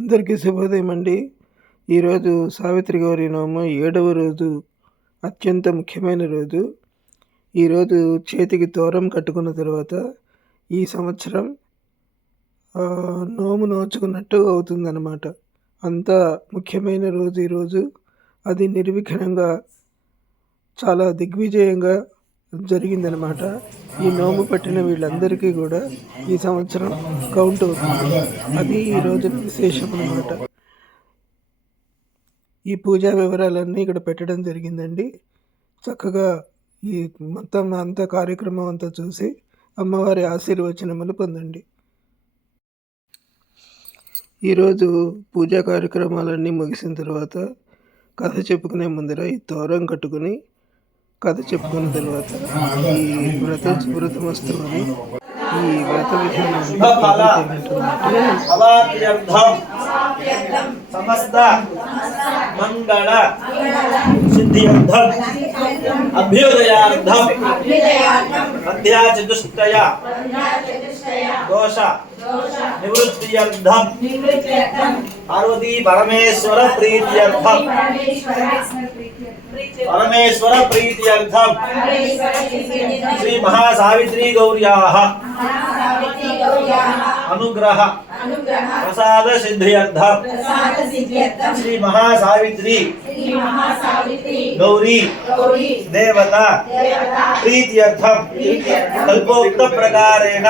అందరికీ శుభోదయం అండి. ఈరోజు సావిత్రి గౌరి నోము 7వ రోజు, అత్యంత ముఖ్యమైన రోజు. ఈరోజు చేతికి తోరం కట్టుకున్న తర్వాత ఈ సంవత్సరం నోము నోచుకున్నట్టు అవుతుందన్నమాట. అంత ముఖ్యమైన రోజు ఈరోజు. అది నిర్విఘ్నంగా చాలా దిగ్విజయంగా జరిగిందనమాట. ఈ నోము పట్టిన వీళ్ళందరికీ కూడా ఈ సంవత్సరం కౌంట్ అవుతుంది. అది ఈ రోజున విశేషం అనమాట. ఈ పూజా వివరాలన్నీ ఇక్కడ పెట్టడం జరిగిందండి. చక్కగా ఈ మొత్తం అంత కార్యక్రమం అంతా చూసి అమ్మవారి ఆశీర్వచనములు పొందండి. ఈరోజు పూజా కార్యక్రమాలన్నీ ముగిసిన తర్వాత కథ చెప్పుకునే ముందర ఈ తోరం కట్టుకుని కథ చెప్పుకున్న తర్వాత ఈ వ్రతం వస్తువుని ఈ వ్రత విధానాన్ని సమస్త మంగళ సిద్ధ్యర్థం అభ్యుదయార్థం మధ్యాచతుష్టయ దోష నివృత్త్యర్థం పార్వతీ పరమేశ్వర ప్రీత్యర్థం శ్రీ మహాసావిత్రీ గౌర్యాః అనుగ్రహ ప్రసాద సిద్ధ్యర్థం శ్రీ మహాసావిత్రి గౌరీ దేవత ప్రీత్యర్థం కల్పోక్త ప్రకారేణ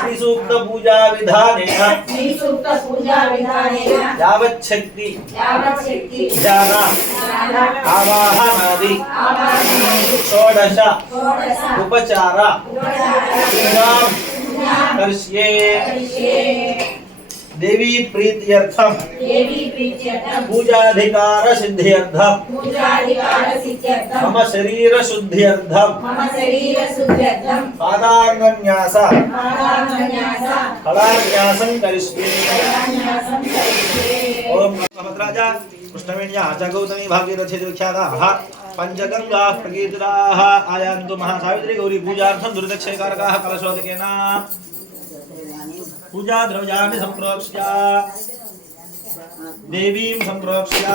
శ్రీ సూక్త పూజా విధానేన యావచ్చక్తి ధ్యాన ఆవాహనాది షోడశ ఉపచార కర్ష్యే. దేవీ ప్రీత్యర్థం పూజాధికార సిద్ధ్యర్థం మమ శరీర శుద్ధ్యర్థం పాదాన్యాస కళాన్యాసం కరిష్యే. ఓం భద్రాజ కృష్ణవేణ్యా చ గౌతమి భాగీరథి విఖ్యాతాః పంచగంగాః ప్రకీర్తితాః ఆయాంతు మహాసావిత్రి గౌరీ పూజార్థం దుర్దక్షేకారకాః కలశోదకేన पूजा द्रव्याणि संप्रोक्ष्य देवीं संप्रोक्ष्य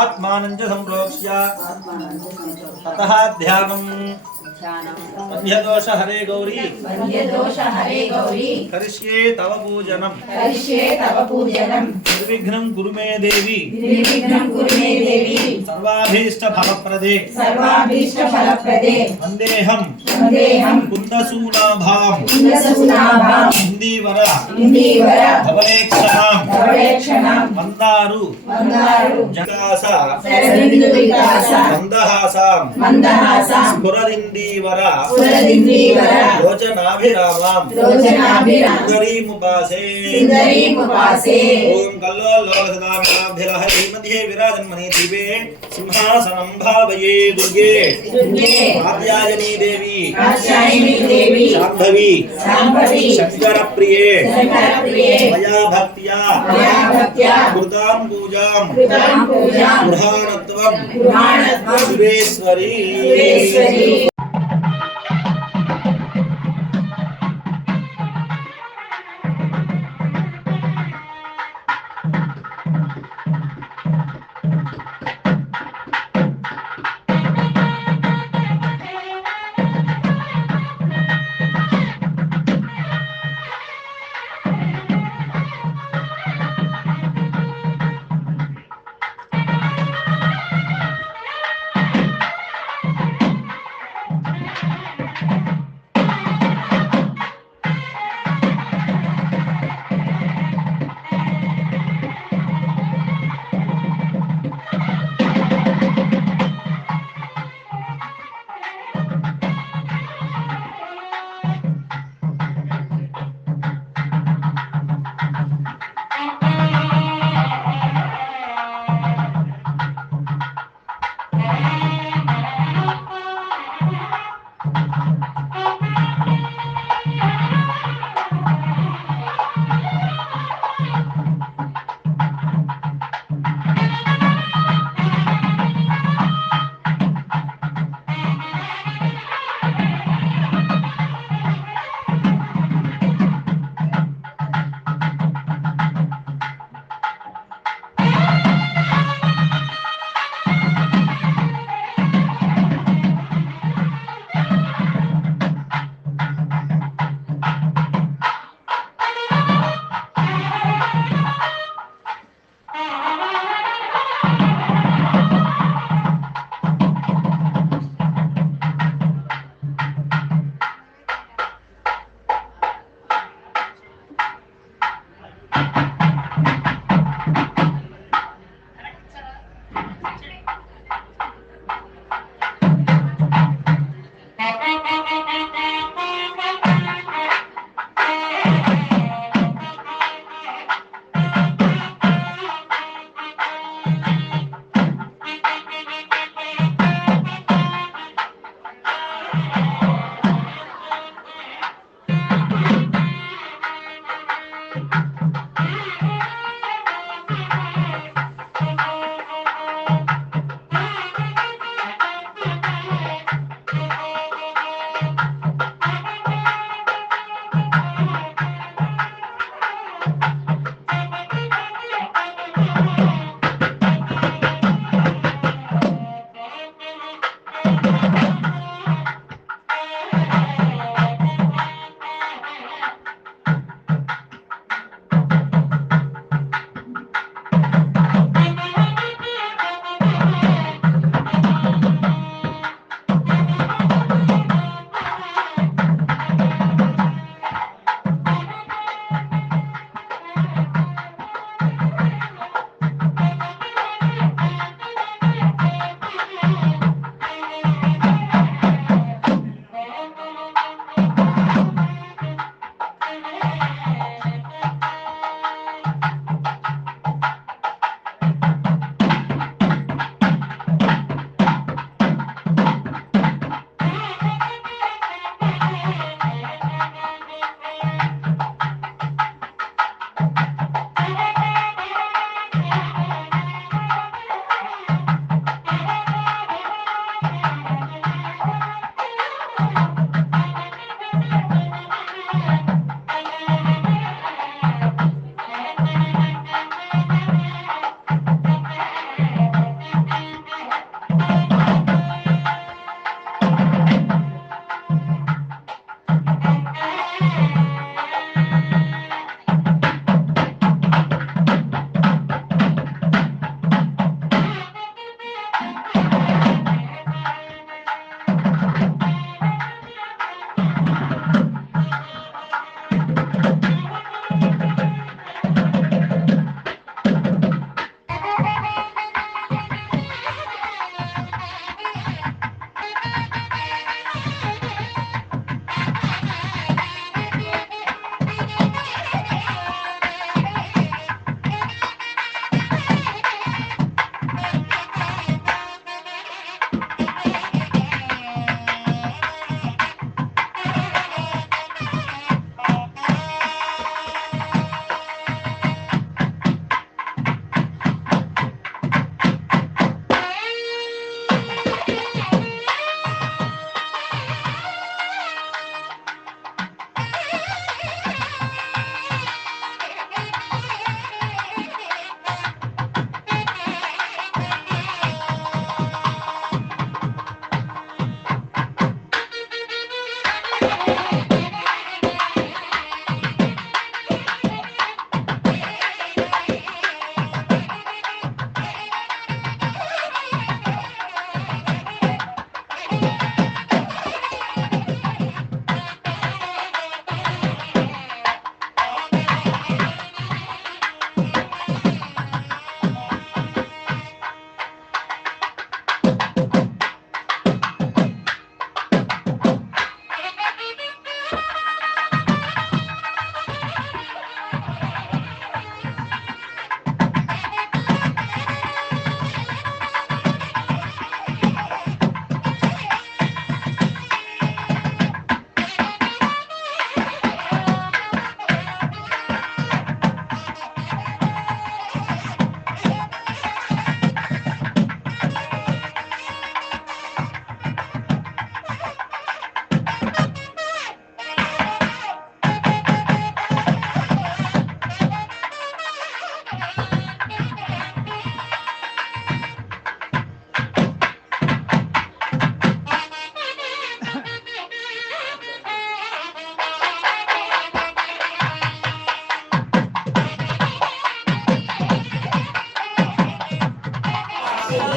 आत्मानं च संप्रोक्ष्य ततः ध्यानम् मध्यदोष हरे गौरी करिष्ये तव पूजनम् निर्विघ्नं कुरु मे देवी सर्वाभीष्ट फलप्रदे वन्देऽहं कुन्दसूनाभां इन्दीवर धवलेक्षणां मन्दारु जगास मन्दहासां स्फुरदिन्दीवर लोचनाभिरामां सुन्दरीमुपासे. ओम कल्लोलसदामिनाभिलहरी मध्ये विराजन्मणिदीपे सिंहासनं भावये दुर्गे कात्यायनी देवी शाम्भवी शंकरप्रिये मया भक्त्या कृतां पूजां गृहाणत्वं सुरेश्वरी.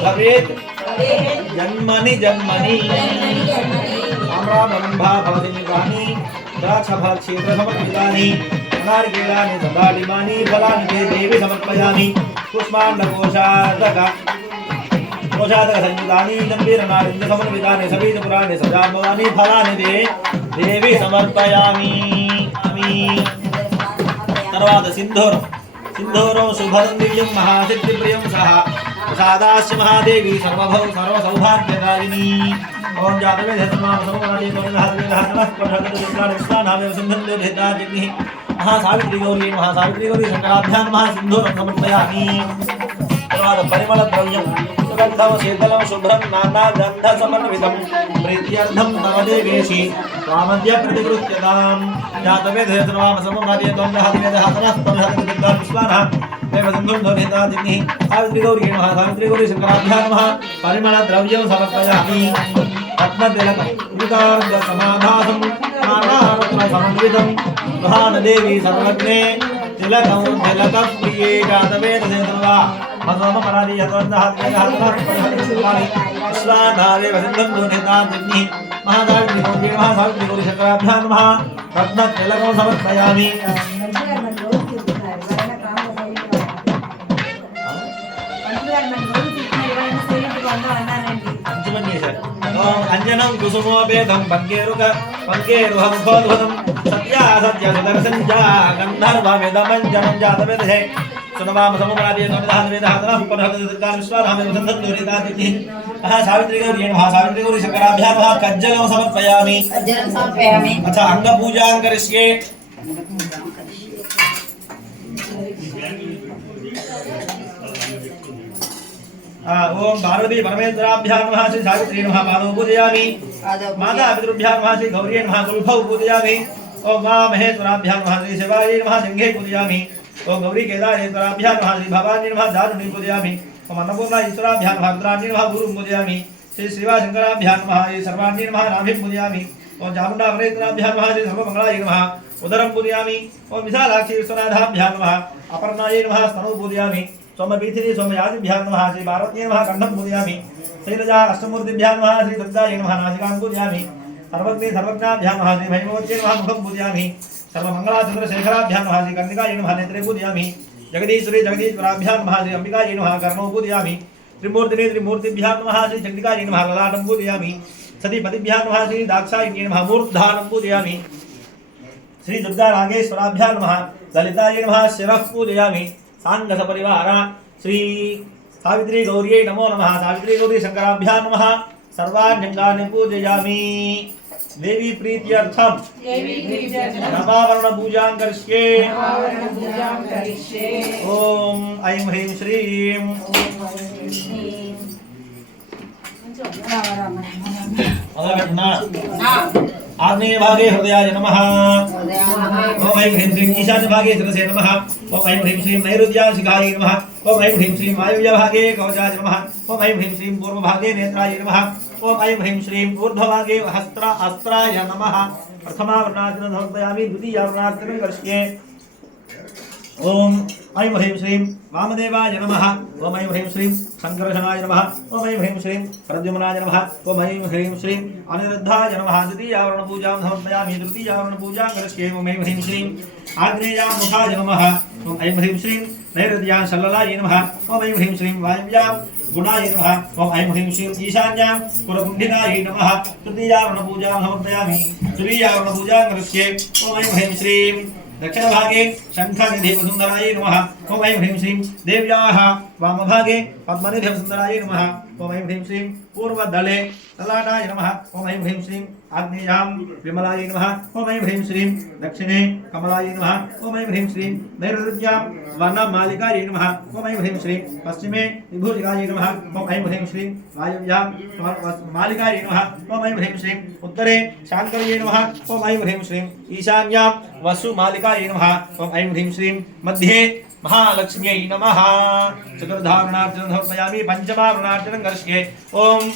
भवेत् जन्मनि जन्मनि आम्रमम्भा भवति निकानि द्राक्षफलक्षेत्रसमर्पितानि नारिकेलानि सदालिमानि फलानि ते देवी समर्पयामि कोशादकसंयुतानि जम्बीरनारिन्दसमन्वितानि सबीजपुराणि सजाम्बवानि फलानि ते देवी समर्पयामि తర్వాత सिंधूरं शुभं दिव्यं महासिद्धिप्रियं सह प्रसादास्य महादेवी सर्वसौभाग्यदायिनी ओम जातवेदमासमोरादिकोनिहादिहानस्पठकदुष्णानिस्नानामेव महासावित्री गौरी शंकराभ्यां महासिंधूरं समर्पयामि परिमल द्रव्यं सुगन्धं शीतलं शुभ्रं नानागन्धसमन्वितं प्रीत्यर्थं तव देवेशि त्वामद्य प्रतिगृह्यतां जातवेदमासमोरादिकोनिहादिहानस्पठकदुष्णानिस्नानामेव सावित्री गौरी शंकराभ्यां परिमल द्रव्यं समर्पयामि रत्नतिलकं नानारत्नसमन्वितं महादेवी सर्वज्ञे तिलकं तिलकप्रिये जातवेदसेतवा मसोमपरादि यतोन्नहात्मेहात्मस्वानावेव सिद्धं दोनिताजिग्निः महासावित्री गौरी शंकराभ्यां रत्नतिलकं समर्पयामि अंजनं कुसुमोपेतं पंकेरुहमुखोद्भुतं सत्यासत्यसुदर्शनजा गन्धर्ववेदमञ्जनं जातवेदहे सुनवाम समोरादिकोनिहादिवेदहातनः पुनः विश्वानामेव सन्धत्तुरितातिथिः सावित्री गौरी शंकराभ्यां कज्जलं समर्पयामि अथ अंगपूजां करिष्ये ओम पार्वती परमेश्वराभ्यां नमः श्री सावित्री नमः पादौ पूजयामि माता पितृभ्यां नमः श्री गौरी नमः गुरुभौ पूजयामि ओम मा महेश्वराभ्यां नमः श्री शिवायै नमः सिंहे पूजयामि ओम गौरी केदारेश्वराभ्यां नमः श्री भवानी नमः दारुणी पूजयामि ओम अन्नपूर्णा ईश्वराभ्यां नमः रुद्राणी नमः गुरुं पूजयामि श्री श्रीवाशंकराभ्यां नमः श्री सर्वाणी नमः नाभिं पूजयामि ओम चामुण्डा परेश्वराभ्यां नमः श्री सर्वमंगलायै नमः उदरं पूजयामि ओम विशालाक्षी विश्वनाथाभ्यां नमः अपर्णायै नमः स्तनौ पूजयामि सोमपीथिनी सोमयादिभ्यां नमः श्री पार्वत्यै नमः कण्ठं पूजयामि शैलजा अष्टमूर्तिभ्यां नमः श्री दुर्गायै नमः नासिकां पूजयामि सर्वज्ञे सर्वज्ञाभ्यां नमः श्री भैमवत्यै नमः मुखं पूजयामि सर्वमङ्गलाचन्द्रशेखराभ्यां नमः श्री कन्निकायै नमः नेत्रे पूजयामि जगदीश्वरी जगदीश्वराभ्यां नमः श्री अम्बिकायै नमः कर्णौ पूजयामि त्रिमूर्तिनी त्रिमूर्तिभ्यां नमः श्री चण्डिकायै नमः ललाटं पूजयामि सतीपतिभ्यां नमः श्री दाक्षायिन्यै नमः मूर्धानं पूजयामि श्री दुर्गा नागेश्वराभ्यां नमः ललितायै नमः शिरः पूजयामि सांगस परिवार श्री सावित्री गौरी नमो नमः सावित्री गौरी शंकराभ्यां नमः सर्वाण्यंगानि पूजयामि देवी प्रीत्यर्थम नवावरण पूजां करिष्ये ओम ऐं ह्रीं श्रीं आग्नेय भागे हृदयाय नमः ओम ऐं ह्रीं श्रीं ईशान्य भागे शिरसे नमः ओम ऐं ह्रीं श्रीं नैऋत्याशिखायै नमः ओम ऐं ह्रीं श्रीं वायव्य भागे कवचाय नमः ओम ऐं ह्रीं श्रीं पूर्व भागे नेत्राय नमः ओम ऐं ह्रीं श्रीं ऊर्ध्वभागे अस्त्राय नमः प्रथमावरणार्चनं समर्पयामि द्वितीयावरणार्चनं करिष्ये ओम ऐं ह्रीं श्रीं वामदेवाय नमः ओम ऐं ह्रीं श्रीं शंकरशनाय नमः ओम ऐं ह्रीं श्रीं प्रद्युम्नाय नमः ओम ऐं ह्रीं श्रीं अनिरुद्धाय नमः द्वितीयावरणपूजां समर्पयामि तृतीयावरणपूजां करिष्ये ओम ऐं ह्रीं श्रीं आग्नेयामुखाय नमः ओम ऐं ह्रीं श्रीं नैऋत्यां शल्लाय नमः ओम ऐं ह्रीं श्रीं वायव्यां गुणाय नमः ओम ऐं ह्रीं श्रीं ईशान्यां पुरकुण्डिताय नमः तृतीयावरणपूजां समर्पयामि तृतीयावरणपूजां करिष्ये ओम ऐं ह्रीं श्रीं दक्षिण भागे शंखनिधि वसुंधराय नमः ओम ऐं ह्रीं श्रीं देव्याः वामभागे पद्मनिधि वसुंधराय नमः ओम ऐं ह्रीं श्रीं पूर्वदले ललाटाय नमः ओम ऐं ह्रीं श्रीं आग्नेयां विमलाय नमः ओम ऐं ह्रीं श्रीं दक्षिणे कमलाय नमः ओम ऐं ह्रीं श्रीं नैऋत्यां वर्णमालिकाय नमः ओम ऐं ह्रीं श्रीं पश्चिमे विभूषिकाय नमः ओम ऐं ह्रीं श्रीं वायव्यां मालिकाय नमः ओम ऐं ह्रीं श्रीं उत्तरे शाङ्कर्यै नमः ओम ऐं ह्रीं श्रीं ईशान्यां वसुमालिकाय नमः ओम ऐं ह्रीं श्रीं मध्ये महालक्ष्म्यै नमः चतुर्धावरणार्चनं समर्पयामि पञ्चमावरणार्चनं करिष्ये ओम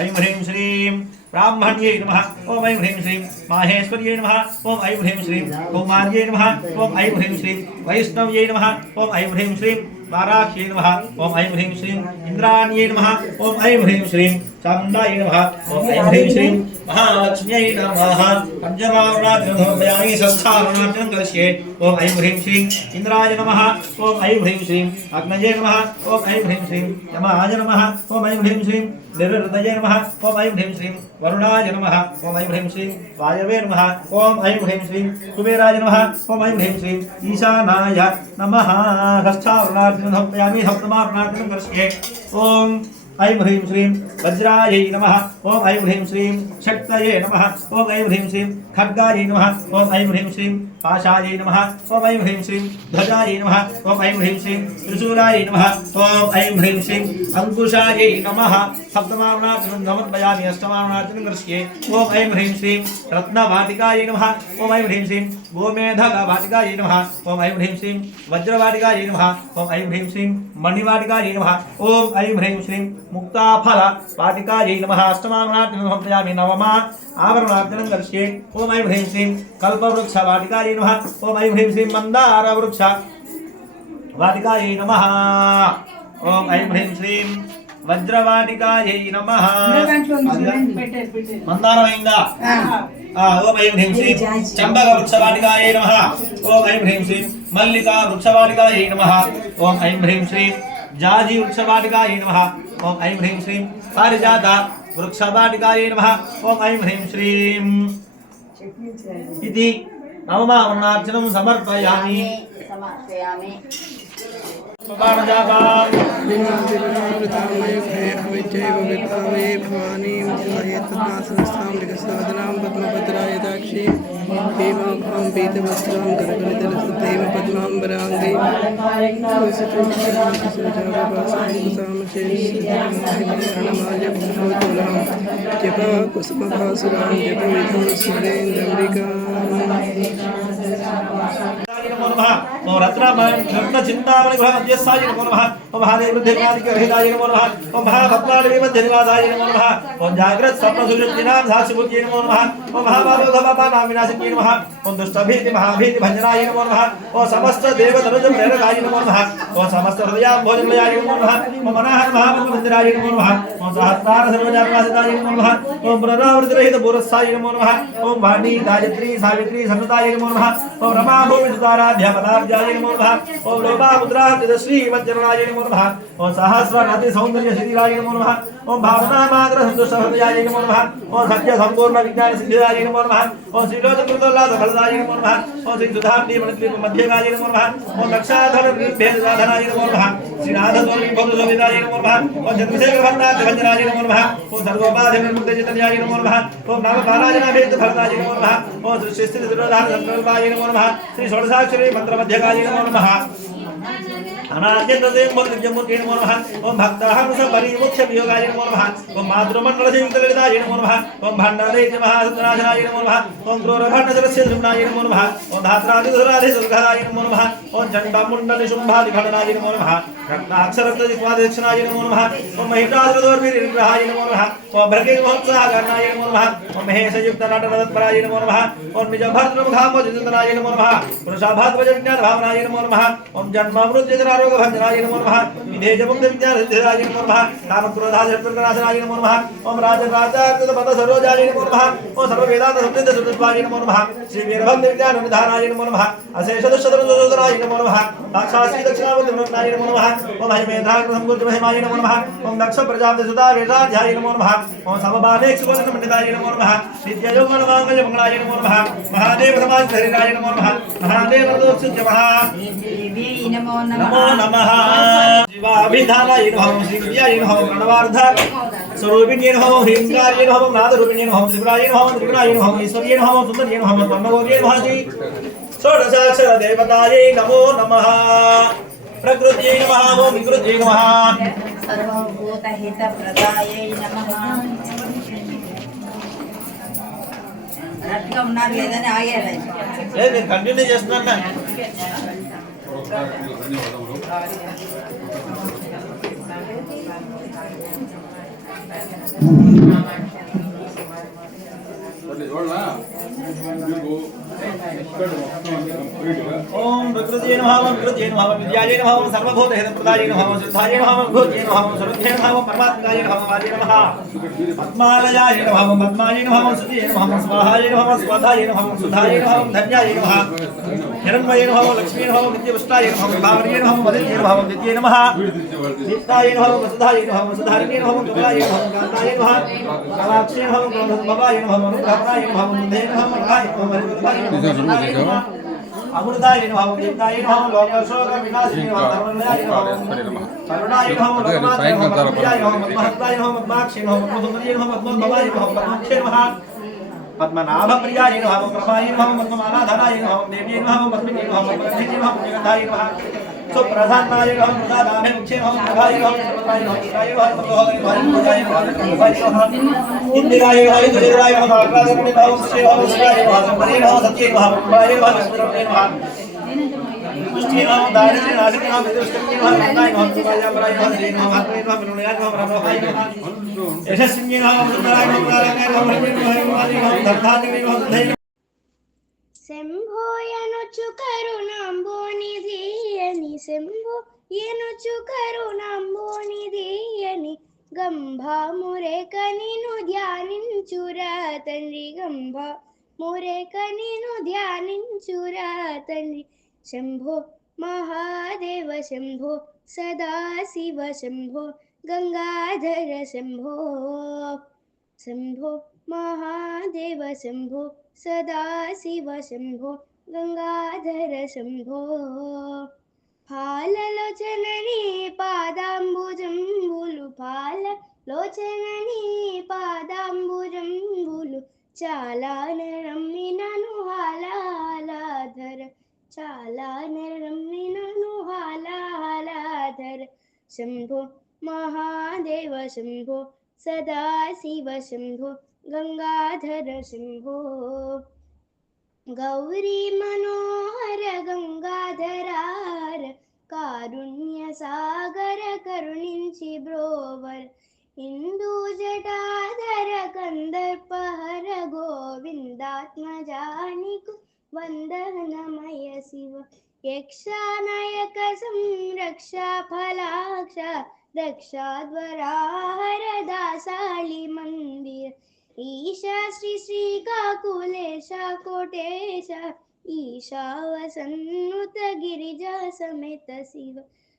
ऐं ह्रीं श्रीं ब्राह्मण्यै नमः ओम ऐं ह्रीं श्रीं माहेश्वर्यै नमः ओम ऐं ह्रीं श्रीं कौमार्यै नमः ओम ऐं ह्रीं श्रीं वैष्णव्यै नमः ओम ऐं ह्रीं श्रीं वाराह्यै नमः ओम ऐं ह्रीं श्रीं इंद्राण्यै नमः ओम ऐं ह्रीं श्रीं चामुण्डायै नमः ओम ऐं ह्रीं श्रीं महालक्ष्म्यै नमः पंचमावृणार्चनं समर्पयामि षष्ठावृणार्चनं करिष्ये ओम ऐं ह्रीं श्रीं इंद्राय नमः ओम ऐं ह्रीं श्रीं अग्नये नमः ओम ऐं ह्रीं श्रीं यमाय नमः ओम ऐं ह्रीं श्रीं निर्हृदये नमः ओम ऐं ह्रीं श्रीं वरुणाय नमः ओम ऐं ह्रीं श्रीं वायवे नमः ओम ऐं ह्रीं श्रीं कुबेराय नमः ओम ऐं ह्रीं श्रीं ईशानाय नमः षष्ठावृणार्चनं समर्पयामि सप्तमावृणार्चनं करिष्ये ओम ऐं ह्रीं श्रीं वज्रायै नमः ओम ऐं ह्रीं श्रीं शक्तये नमः ओम ऐं ह्रीं श्रीं खड्गायै नमः ओम ऐं ह्रीं श्रीं पाशायै नमः ओम ऐं ह्रीं श्रीं ध्वजायै नमः ओम ऐं ह्रीं श्रीं त्रिशूलायै नमः ओम ऐं ह्रीं श्रीं अंकुशायै नमः सप्तमावृणार्चनं समर्पयामि अष्टमावृणार्चनं करिष्ये ओम ऐं ह्रीं श्रीं रत्नवाटिकायै नमः ओम ऐं ह्रीं श्रीं गोमेधकवाटिकायै नमः ओम ऐं ह्रीं श्रीं वज्रवाटिकायै नमः ओम ऐं ह्रीं श्रीं मणिवाटिकायै नमः ओम ऐं ह्रीं श्रीं मुक्ताफलवाटिकायै नमः अष्टमावृणार्चनं समर्पयामि नवमा आवरणार्चनं करिष्ये ओम ऐं ह्रीं श्रीं कल्पवृक्षवाटिकायै नमः ओम ऐं ह्रीं श्रीं मन्दारवृक्षवाटिकायै नमः ओम ऐं ह्रीं श्रीं वज्रवाटिकायै नमः मंदारమైందా ओम ऐं ह्रीं श्रीं चंपकवृक्षवाटिकायै नमः ओम ऐं ह्रीं श्रीं मल्लिका वृक्षवाटिकायै नमः ओम ऐं ह्रीं श्रीं जाजी वृक्षवाटिकायै नमः ओम ऐं ह्रीं श्रीं पारिजात वृक्षवाटिकायै नमः ओम ऐं ह्रीं श्रीं इति नवमावरणार्चनं समर्पयामि पीतवस्त्रां करकलितलसुतैव पद्माम्बराङ्गै कुसुमभासुरां जपविधं सुरेन्द्रम्बिका नमो रत्न चिंतामणि गृह मध्यस्थाय नमो नमः ओम महादेव वृद्धिकालिक हृदयाय नमो नमः ओम महाभक्तालि मध्यनिवासाय नमो नमः ओम जाग्रत स्वप्न सुषुप्तिनां साक्षिभूत्यै नमो नमः ओम महाभावोधपापानां विनाशिन्यै नमः ओम दुष्टभीति महाभीति भञ्जनाय नमो नमः ओम समस्त देवतनुज प्रेरकाय नमो नमः ओम समस्त हृदयाम्भोजनिलयाय नमो नमः ओम अनाहत महामन्त्रमन्दिराय नमो नमः ओम सहस्रार सर्वजातनाशिताय नमो नमः ओम पुनरावृतिरहित पुरस्साय नमो नमः ओम वाणी गायत्री सावित्री सन्नुताय नमो नमः ओम रमा भूमि सुताराध्या पदार्जाय नमो नमः ओम लोभामुद्रार्जितश्री वज्रनाय नमो नमः ओम सहस्रनाथि सौन्दर्य शिथिराय नमो नमः ओम भावना मात्र संतुष्ट हृदयाय नमो नमः ओम सत्य संपूर्ण विज्ञान सिद्धिदाय नमो नमः ओम श्रीलोचनकृतोल्लास फलदाय नमो नमः ओम श्री सुधार्णी मणिद्वीप मध्यगाय नमो नमः ओम रक्षाधर भेदसाधनाय नमो नमः श्रीनाथ स्वामी भोगसोविदाय नमो नमः ओम चन्द्रशेखर भट्टाच भञ्जनाय नमो नमः ओम सर्वोपाधि विमुक्त चैतन्याय नमो नमः ओम नाम बालाजना भेद फलदाय नमो नमः ओम सृष्टि स्थिति दुर्धार संकल्पाय नमो नमः श्री षोडशाक्षरी मंत्र मध्यगाय नमो नमः अनाद्यन्तदेव मूर्तिजमूर्ति नमो नमः ओम भक्ताहं सबरीमुख्य वियोगाय नमो नमः ओम मातृमण्डल संयुक्तललिताय नमो नमः ओम भण्डारदैत्य महासुतनाशनाय नमो नमः ओम क्रूरभण्डसरस्य धृम्नाय नमो नमः ओम धात्रादिसुराधिसुर्गहाय नमो नमः ओम चण्डामुण्डनिशुम्भादिघटनाय नमो नमः रत्नाक्षरक्तदिक्वादिक्षणाय नमो नमः ओम महिषासुरदोर्भिर्निग्रहाय नमो नमः ओम भृगेमहोत्साहकरणाय नमो नमः ओम महेशयुक्तनटनतत्पराय नमो नमः ओम निजभर्तृमुखाम्बोजनन्दनाय नमो नमः पुरुषाभात्वजविज्ञानभावनाय नमो नमः ओम जन्मामृत्यजरारोग भञ्जनाय नमो नमः विधेयमुक्त विद्यासिद्धिराय नमो नमः कामक्रोधादिर्नाशनाय नमो नमः ओम राजराजार्पितपदसरोजाय नमो नमः ओम सर्ववेदान्त समृद्धसुतत्वाय नमो नमः श्री वीरभद्र विज्ञाननिधानाय नमो नमः अशेषदुष्टदुर्दोषनाय नमो नमः साक्षात् दक्षिणामूर्तिमृत्नाय नमो नमः ओम हयमेधाकृतसंपूर्तिमहिमाय नमो नमः ओम दक्ष प्रजापतिसुतावेशाध्याय नमो नमः ओम समबालेक्षुपतिमण्डिताय नमो नमः नित्ययोगमङ्गलमङ्गलाय नमो नमः महादेव समाजधरिणाय नमो नमः महादेव वरदोत्सुज्य महा नमो नमो नमः शिवाभिधानाय नमः श्रीविद्याय नमः प्रणवार्ध स्वरूपिण्ये नमः ह्रींकार्ये नमः नादरूपिण्ये नमः त्रिपुराय नमः त्रिपुराय नमः ईश्वर्ये नमः सुन्दर्ये नमः ब्रह्मगौर्ये नमः श्री षोडशाक्षर देवतायै नमो नमः प्रकृत्यै नमः ओम विकृत्यै नमः सर्वभूतहितप्रदायै नमः కరెక్ట్గా ఉన్నారు లేదని ఆగారు లేదు నేను కంటిన్యూ చేస్తున్నాను ओम विकृते नमः विकृते नमः विद्याये नमः सर्वभूतहितप्रदाये नमः शुद्धाये नमः भूते नमः सर्वज्ञे नमः परमात्माये नमः वाये नमः पद्मालयाय नमः पद्माये नमः सुते नमः स्वाहाय नमः स्वाधाय नमः सुधाय नमः धन्याय नमः हिरण्मये नमः लक्ष्मी नमः विद्यावष्टाय नमः भावर्ये नमः मदित्ये नमः विद्ये नमः दीप्ताय नमः वसुधाय नमः वसुधारिणे नमः कमलाय नमः कान्ताय नमः कालाक्षे नमः भवाय नमः मनुभावाय नमः मुन्दे नमः मघाय नमः मरुदाय नमः अमृताय नमः देवताय नमः लोकशोक विनाशिने नमः धर्ममयाय नमः करुणाय नमः लोकमात्राय नमः मद्महत्ताय नमः मद्माक्षे नमः मधुमये नमः मद्मभवाय नमः पद्मक्षे नमः पद्मनाभप्रियाय नमः प्रभाय नमः पद्ममालाधराय नमः देव्यै नमः पद्मिनी नमः पद्मधे नमः जगन्धाय नमः सुप्रधानाय नमः प्रदानाय मुखे नमः प्रभाय नमः सर्वदाय नमः शिवाय नमः तपोहाय नमः पूजाय नमः भवाय नमः इंदिराय नमः इंदिराय नमः आराधनाय नमः शिवाय नमः शिवाय नमः संपदे नमः सत्ये नमः प्रभाय नमः लक्ष्मीपते नमः दुष्टे नमः दारिद्र्य नाशिने नमः विदुष्टमे नमः नन्दाय नमः पूजाय नमः श्री नमः महात्मे नमः विनुयाय नमः प्रभाय नमः यशस्विने नमः सुंदराय नमः नारायणाय नमः धर्माय नमः धैर्य శంభో యనుచు కరుణాంబోనిధియని శంభో యనుచు కరుణాంబోనిధియని గంభామురేక నిను ధ్యానించురా తండ్రి గంభామురేక నిను ధ్యానించురా తండ్రి శంభో మహాదేవ శంభో సదాశివ శంభో గంగాధర శంభో శంభో మహాదేవ శంభో సదాశివ శంభో గంగాధర శంభో పాలలోచనని పాదాంబుజంబులు పాలలోచనని పాదాంబుజంబులు చాలా నరమ్మినను హాలాధర చాలా నరమ్మినను హాలాధర శంభో మహాదేవ శంభో సదాశివ శంభో గంగాధర శంభో గౌరీ మనోహర గంగాధరార కారుణ్య సాగర కరుణించి బ్రోవర్ హిందూ జటాధర కందర్పహర గోవిందాత్మజానికు వందనమయ శివ యక్షానాయక సంరక్ష ఫలాక్ష రక్షాద్వరాహర దాసాళి మందిర ఈశా శ్రీ శ్రీకాకుళేశ కోటేశ ఈశా వసన్నుత గిరిజా సమేత శివ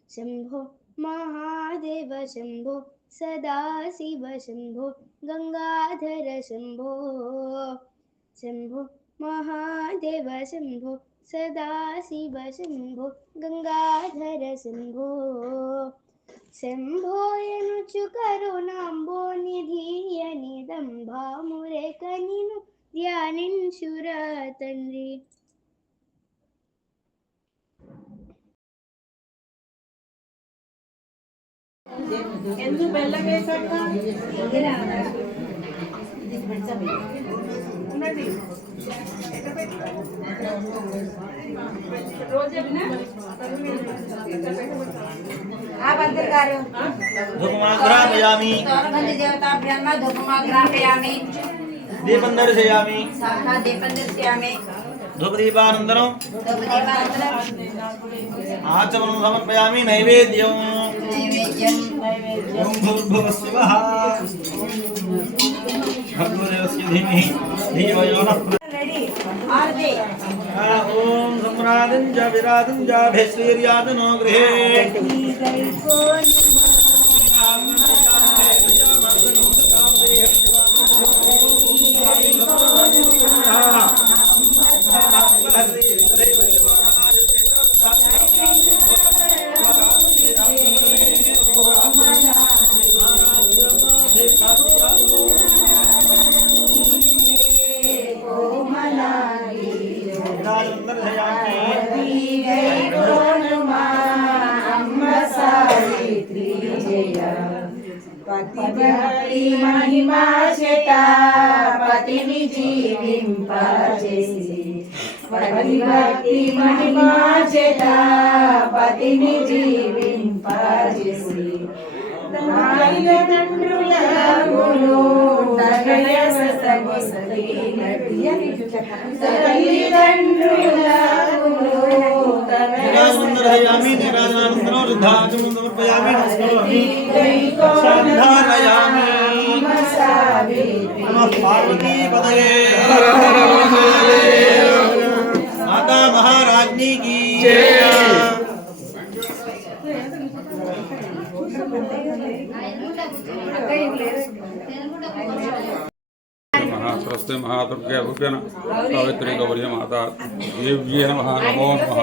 శంభో మహాదేవ శంభో సదాశివ శంభో గంగాధర శంభో శంభో మహాదేవ శంభో సదాశివ శంభో గంగాధర శంభో శంభోయనుచు కరుణాంబోనిధియని దంభామురేక నిను ధ్యానించురా తండ్రి ಎಂದು ಬೆಲ್ಲ ಬೇಕಕ್ಕ धूपमाग्रापयामि देवताभ्यां धूपमाग्रापयामि दीपं दर्शयामि दीपं दर्शयामि धूपदीपानन्तरं आचमनं समर्पयामि नैवेद्यं ॐ भूर्भुवः स्वः भर्गोदेवस्य धीमहि धियो यो नः ॐ सम्राजं च विराजं च भैश्रीर्यातनो गृहे పతిభక్తి మహిమా చేత పతిని జీవింపజేసి పతిభక్తి మహిమా చేత పతిని జీవింపజేసి తల్లిదండ్రుల గురు తల్లిదండ్రుల समर्पयामि नमस्करोमि साधारयामि नमः पार्वती पतये माता महाराज्ञी की जय। महास्वस्ति महादुर्गे भूभ्यन सावित्री गौरी माता देव्ये नमः नमो नमः।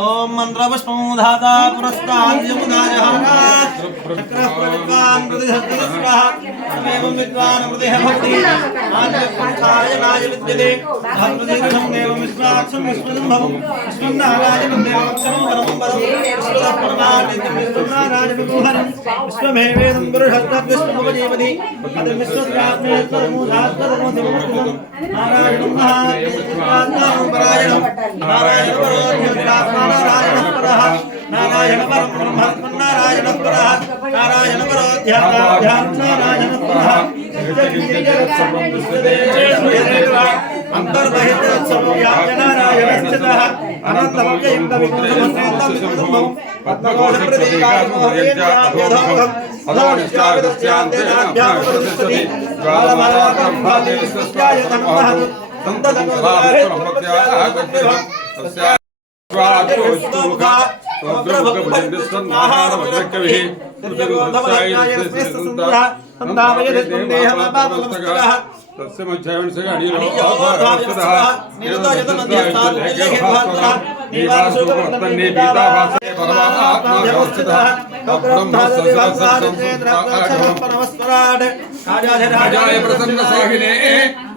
ओम मंत्रपुष्पं धाता पुरस्ताद्यमुदाजहारात् चक्रप्रविद्वान् प्रतिहस्तस्वः तमेवं विद्वान् प्रतिह भवति आन्यपन्थायनाय विद्यते भद्रदीर्घं देवं विश्वाक्षं विश्वदं भवं विश्वं नारायणं देवक्षरं परमं परं विश्वतः परमानित्यं विश्वं नारायणविभूहरं विश्वमेवेदं पुरुषस्तद्विश्वमुपजीवति अतिर्विश्वस्यात्मे परमोधात्मदमोधिमोक्तं नारायणं महात्मानं परायणं नारायणं नारायण परः नारायण परं ब्रह्म नारायण परः नारायण परो ध्यान नारायण परः अंतर्बहिः सर्वव्याप्य नारायण स्थितः अनन्तमव्ययं कविकुलसमन्वितं पद्मकोशप्रतीकात्मोहयेन्द्राभ्यधोमुखम् अधोनिश्चाविदस्यान्तेनाभ्यामुपतिष्ठति ज्वालमालाकं भाति विश्वस्याय तन्मः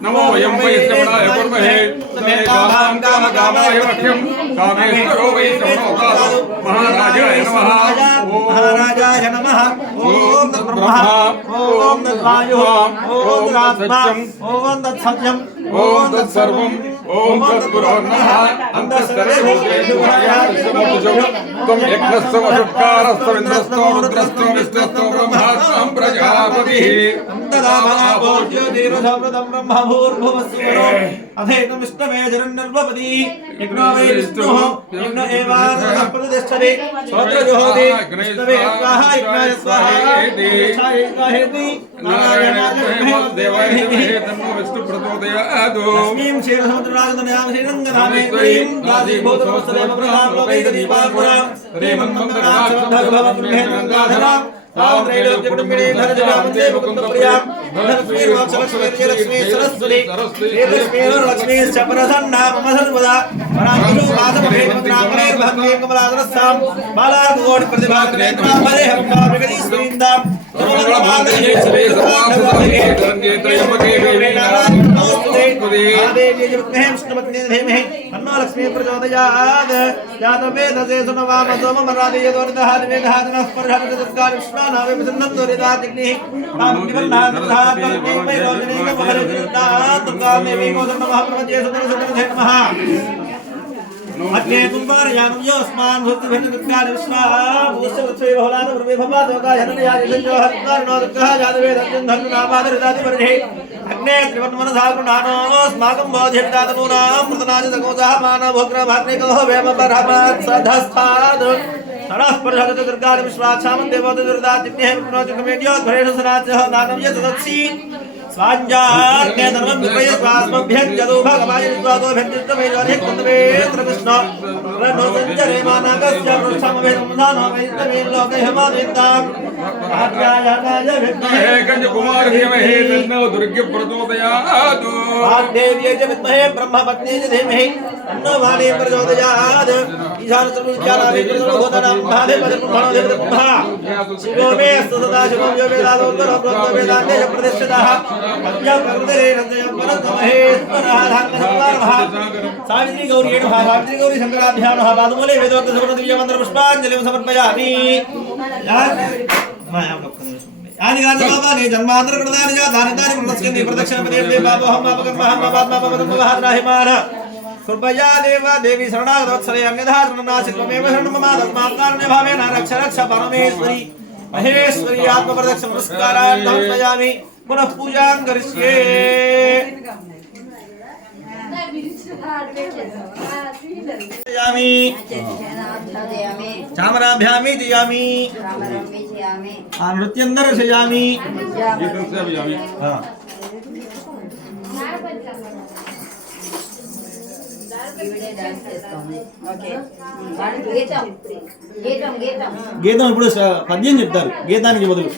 नमो वयं वै श्रवणाय कुर्महे तमे कामां कामकामाय वक्ष्यं कामेश्वरो वै श्रवणो महाराजाय नमः महाराजाय नमः ओम तद्ब्रह्मा ओम तद्वायुः ओम तदात्मा ओम तत्सत्यम् ओम तत्सर्वम् ओम तत्पुरो नमः अन्तःस्तरे भूतेषु भयाविश्वमुपजुः त्वं यज्ञस्य वशुत्कारस्य इन्द्रस्तो रुद्रस्तो विष्णुस्तो ब्रह्मास्तं प्रजापतिः तदाभयाभोज्यो धीरधव्रतं ब्रह्म भूर्भुवस्सुरो अथेतु विष्णवे जरन्नर्वपति यज्ञो वै विष्णुः यज्ञ एवासः प्रतिष्ठते स्वत्रजुहोति विष्णवे स्वाहा यज्ञाय स्वाहा स्वाहाय स्वाहेति नारायणाय देवाय नमः तन्नो विष्णु प्रचोदयात् लक्ष्मीं क्षीरसमुद्रराजतनयां श्रीरङ्गधामे क्लीं दासीभूतमस्तदेव प्रदां लोकैकदीपापुरां श्रीमन्मन्दनाथभवब्रह्मेन्द्रङ्गाधरां तावत्रैलोक्यकुटुम्बिनी धनजगामन्दे मुकुन्दप्रियां धनलक्ष्मी सरस्वती श्रीलक्ष्मीर्लक्ष्मीश्च परसन्ना मम सर्वदा पराङ्कुशो माधवभेदमन्त्रामणैर्भक्तिं कमलादरस्तां बालाकोटिप्रतिभाग्नेत्राभरेहं काव्यगदीश्वरीन्दां लक्ष्मी प्रचोदयात् जातवेदसे सुनवाम सोममरादयदोरितः दिवेदः स्पर्शः विश्वानावे प्रसन्नं दोरिताग्निः तामुनिवन्नाथात्मने वैरोजनेकमहरजिन्नात् तुकामेवी गोदण्डमहाप्रभजे सुदर्शनधे नमः अग्ने कुम्भारयानं योऽस्मान् भूतिभृतकृत्यानि विश्वाः भूष्यवत्सवे बहुलानपूर्वे भवादोकाय हनयादिशञ्जो हरिद्वारिणो दुर्गः जातवेदर्जन् धनुनापादरिदादिवर्षे अग्ने त्रिवर्णमनसा गृणानोऽस्माकं बोध्यविदातनूनां मृतनाच सकोजाः मानभोग्रभाग्नेको वेमपरमात् सधस्ताद् सनस्पर्शत दुर्गानि विश्वाक्षामं देवोत दुर्दादिन्यः विष्णोचकमेड्योद्भरेषु सनाचः दानव्य सदत्सि स्वाञ्जाग्ने धर्मं विपयस्वास्मभ्यञ्जदो भगवाय स्वादो भ्यञ्जतमेजोधिक कुन्दवेत्र विष्णो रनो सञ्जरे मानकस्य वृक्षमभेदमुधानो वैष्णवे लोकैहमादिन्दाम् आज्ञायानाय विद्महे कन्याकुमारी धीमहि तन्नो दुर्गे प्रचोदयात् वाग्देव्यै च विद्महे ब्रह्मपत्न्यै च धीमहि तन्नो वाणी प्रचोदयात् ईशान सर्वविद्यानां सर्वभूतानां महादेवः शिवो मे अस्तु सदा शिवो यो वेदादोत्तरो ब्रह्म वेदान्ते च प्रतिष्ठितः सावित्री गौरी सावित्री गौरी शंकराभ्यां पादमूले वेदोक्त समर्पयामि ఆదిగాని బాబాని జన్మాంతర కృతాని దాని దాని మనస్కని ప్రదక్షిణ పదే బాబోహం బాబకం మహాత్మాత్మాపదమాన కృపయా దేవ దేవి శరణాగత వత్సలే అన్యథా శరణాశిల్వమేవ శరణమాదస్మాత్కారుణ్య భావేన రక్ష రక్ష పరమేశ్వరి మహేశ్వరి ఆత్మ ప్రదక్షిణ నమస్కారాన్ని సమర్పయామి పునః పూజాం కరిష్యే చామరాభ్యామి జయామి నృత్యం దర్శయామి గీతం సేవయామి గీతం ఇప్పుడు పద్యం చెప్తారు గీతానికి బదులు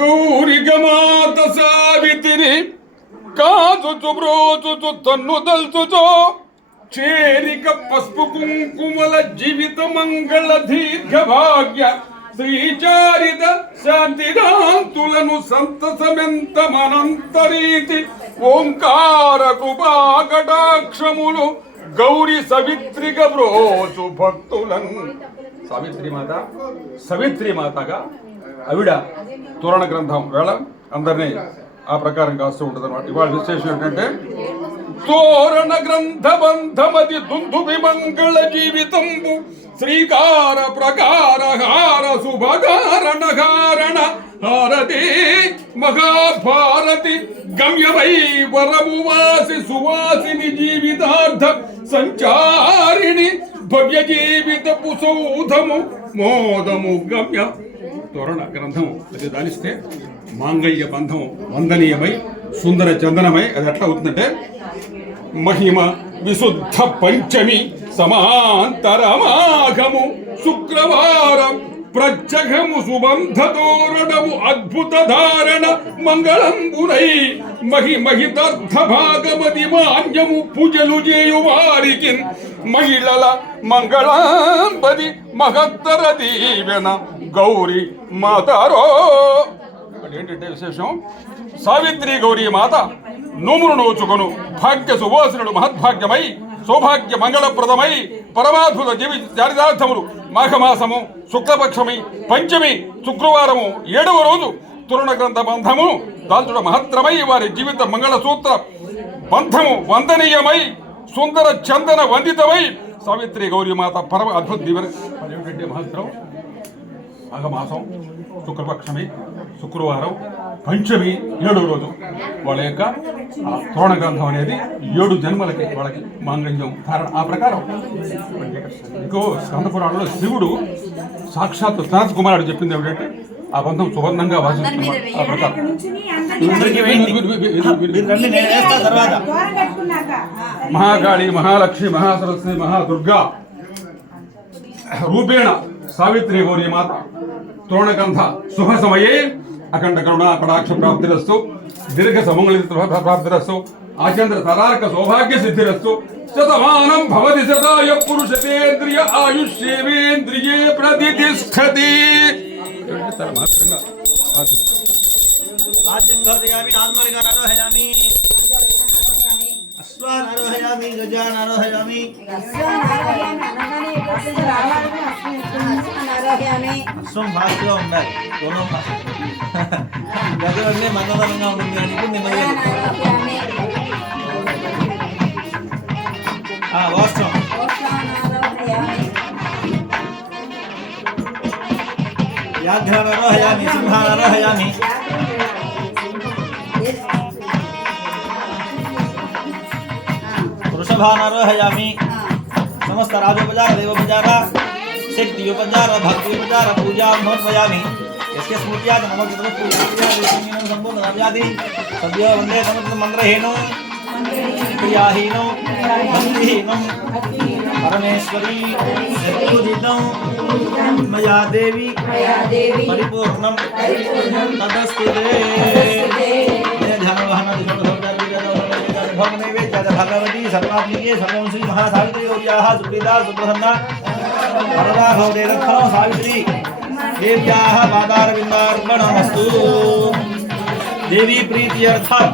గౌరిగమాత సావిత్రి కాచుచు బ్రోచుచు తన్ను దల్చుచో చేరిక పసుపు కుంకుమల జీవిత మంగళ దీర్ఘ భాగ్య శ్రీచారిత శాంతిరాంతులను సంతసమెంత మనంతరీతి ఓంకార కృపాకటాక్షములు గౌరి సవిత్రిక బ్రోచు భక్తులను సవిత్రి మాతగా ఆవిడ తోరణ గ్రంథం వేళ అందరినీ ఆ ప్రకారం కాస్తూ ఉంటుంది అనమాట. ఇవాళ విశేషం ఏంటంటే తోరణ గ్రంథ బంధమది దుందుభి మంగళ జీవితంబు శ్రీకార ప్రకార హార శుభకారణ కారణ హారతి మహాభారతి గమ్యమై వరము వాసి సువాసిని జీవితార్థ సంచారిణి భవ్య జీవితపు సౌధము మోదము గమ్య తోరణ గ్రంథం అది దానిస్తే మాంగళ్య బంధం వందనీయమై సుందర చందనమై అది ఎట్లా అవుతుందంటే మహిమ విశుద్ధ పంచమి సమాంతరమాఘము శుక్రవారం ప్రత్యఘము సుబంధ తోరణము అద్భుత ధారణ మంగళంబునై మహిమహితార్థ భాగమది మాన్యము పూజలు చేయు వారికి మహిళల మంగళాంబది మహత్తర దీవెన గౌరీ మాతారో. ఏంటంటే విశేషం సావిత్రి గౌరీ మాత నోమును నోచుకొను భాగ్య సువాసనుడు మహద్భాగ్యమై సౌభాగ్య మంగళప్రదమై పరమాద్భుత జీవి చారితార్థములు మాఘమాసము శుక్లపక్షమి పంచమి శుక్రవారము 7వ రోజు తోరణ గ్రంథ బంధము దాల్చుడ మహత్తరమై వారి జీవిత మంగళసూత్ర బంధము వందనీయమై సుందర చందన వందితమై సావిత్రి గౌరీ మాత పరమ అద్భుత దీవెన. అదేంటంటే మహత్తరం మాఘమాసం శుక్లపక్షమి శుక్రవారం పంచమి 7వ రోజు వాళ్ళ యొక్క తోరణ గ్రంథం అనేది 7 జన్మలకి వాళ్ళకి మాంగళ్యం ధారణ. ఆ ప్రకారం ఇంకో స్కంద పురాణంలో శివుడు సాక్షాత్ సనత్ కుమారుడు చెప్పింది ఏమిటంటే ఆ బంధం సువర్ణంగా భాషిస్తున్నారు. ఆ ప్రకారం మహాకాళి మహాలక్ష్మి మహాసరస్వతి మహాదుర్గా రూపేణ సావిత్రి గౌరీ మాత తోరణ గ్రంథ శుభ సమయే అఖండ కరుణా కటాక్ష ప్రాప్తిరస్తు దీర్ఘ సమంగళిత ప్రాప్తిరస్తు ఆచంద్ర తరార్క సౌభాగ్య సిద్ధిరస్తు శతమానం భవతి శతాయ పురుషతేంద్రియ ఆయుష్యేంద్రియే ప్రతిష్టతి. చాలా మహత్తరంగా అశ్వానారోహయామి గజానారోహయామి అశ్వం భాషగా ఉండాలి గజ అంటే మందదనంగా ఉంటుంది అంటే నిమ్మగా వాస్తవం వ్యాఘ్రానారోహయామి సింహానారోహయామి వృషభానారోహయామి సమస్త రాజోపచార దేవోపచార శక్తియోపచార భక్తియోపచార పూజా సమర్పయామి यस्य स्मृत्यात् मम कृतं पूजां संपूर्ण नव्यादि सद्यो वन्दे समस्त मंत्रहीनो क्रियाहीनो भक्तिहीनो परमेश्वरी यत्पूजितं मया देवी परिपूर्णं तदस्तु भगवती सर्वात्मिके सर्वं श्री महासावित्री गौर्याः सुप्रीता सुप्रसन्ना वरदा भवते रक्षणो सावित्री देव्याः पादारविन्दार्पणमस्तु. देवी प्रीत्यर्थं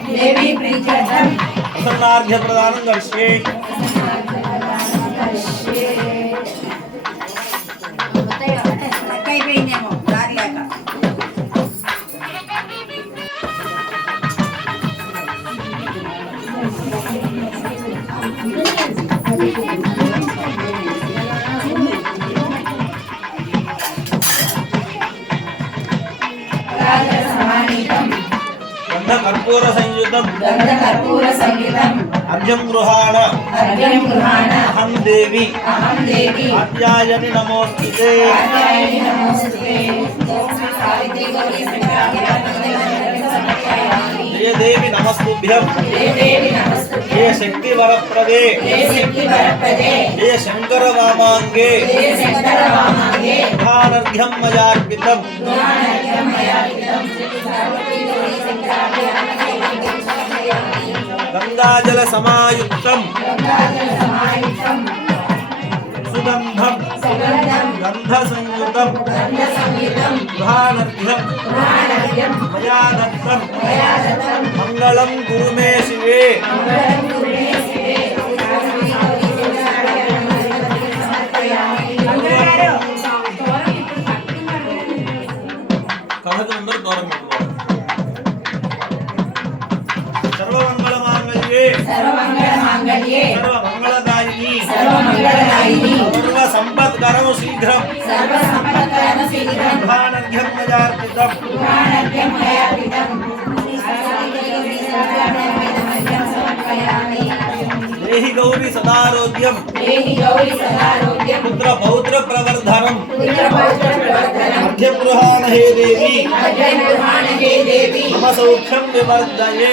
प्रसन्नार्घ्य प्रदानं करिष्ये. అయిపోయిందేమో कर्पूर संयुतम अर्घ्यं गृहाण अहं देवी कात्यायनि नमोस्तुते जय देवी नमस्तुभ्यं जय शक्ति वरप्रदे जय शंकर वामांगे महानर्घ्यं मयार्पितं गंगाजल समायुक्तं सुगंधं गंध संयुतं महानर्घ्यं मया दत्तं मंगलम गुरु मे शिवे सर्वमंगल मांगल्ये सर्वमंगलदायिनी सर्व संपत्करं शीघ्रं महानर्घ्यं मयार्पितं देहि गौरी सदारोग्यं पुत्र पौत्र प्रवर्धनम् अर्घ्यं गृहाण हे देवी मम सौख्यं विवर्धये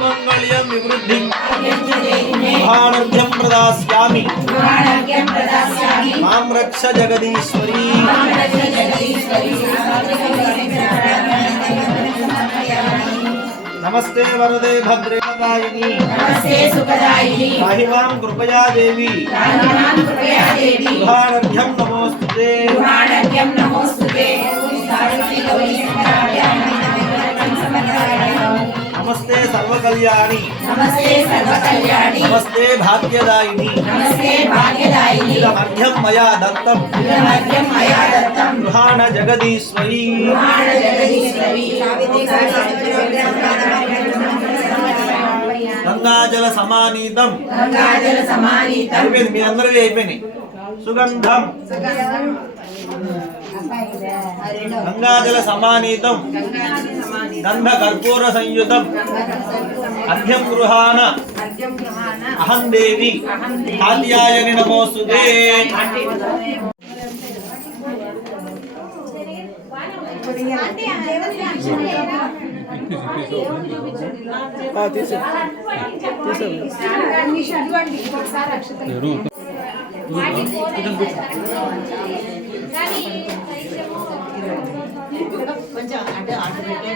मंगल्यं विवृद्धिं महानर्घ्यं प्रदास्यामि मां रक्ष जगदीश्वरी नमस्ते वरदे भद्रे दायिनी पाहि मां कृपया देवी महानर्घ्यं नमोस्तुते नमस्ते सर्वकल्याणी नमस्ते भाग्यदायिनी इदमर्घ्यं मया दत्तं गृहाण जगदीश्वरी गंगाजल समानीतं మీ అందరివి అయిపోయినాయి సుగంధం गंगाजल समानीतं गंध कर्पूर संयुतं अर्घ्यं गृहाण अहं देवी कात्यायनि नमोस्तुते కొంచెం అంటే అటు పెట్టే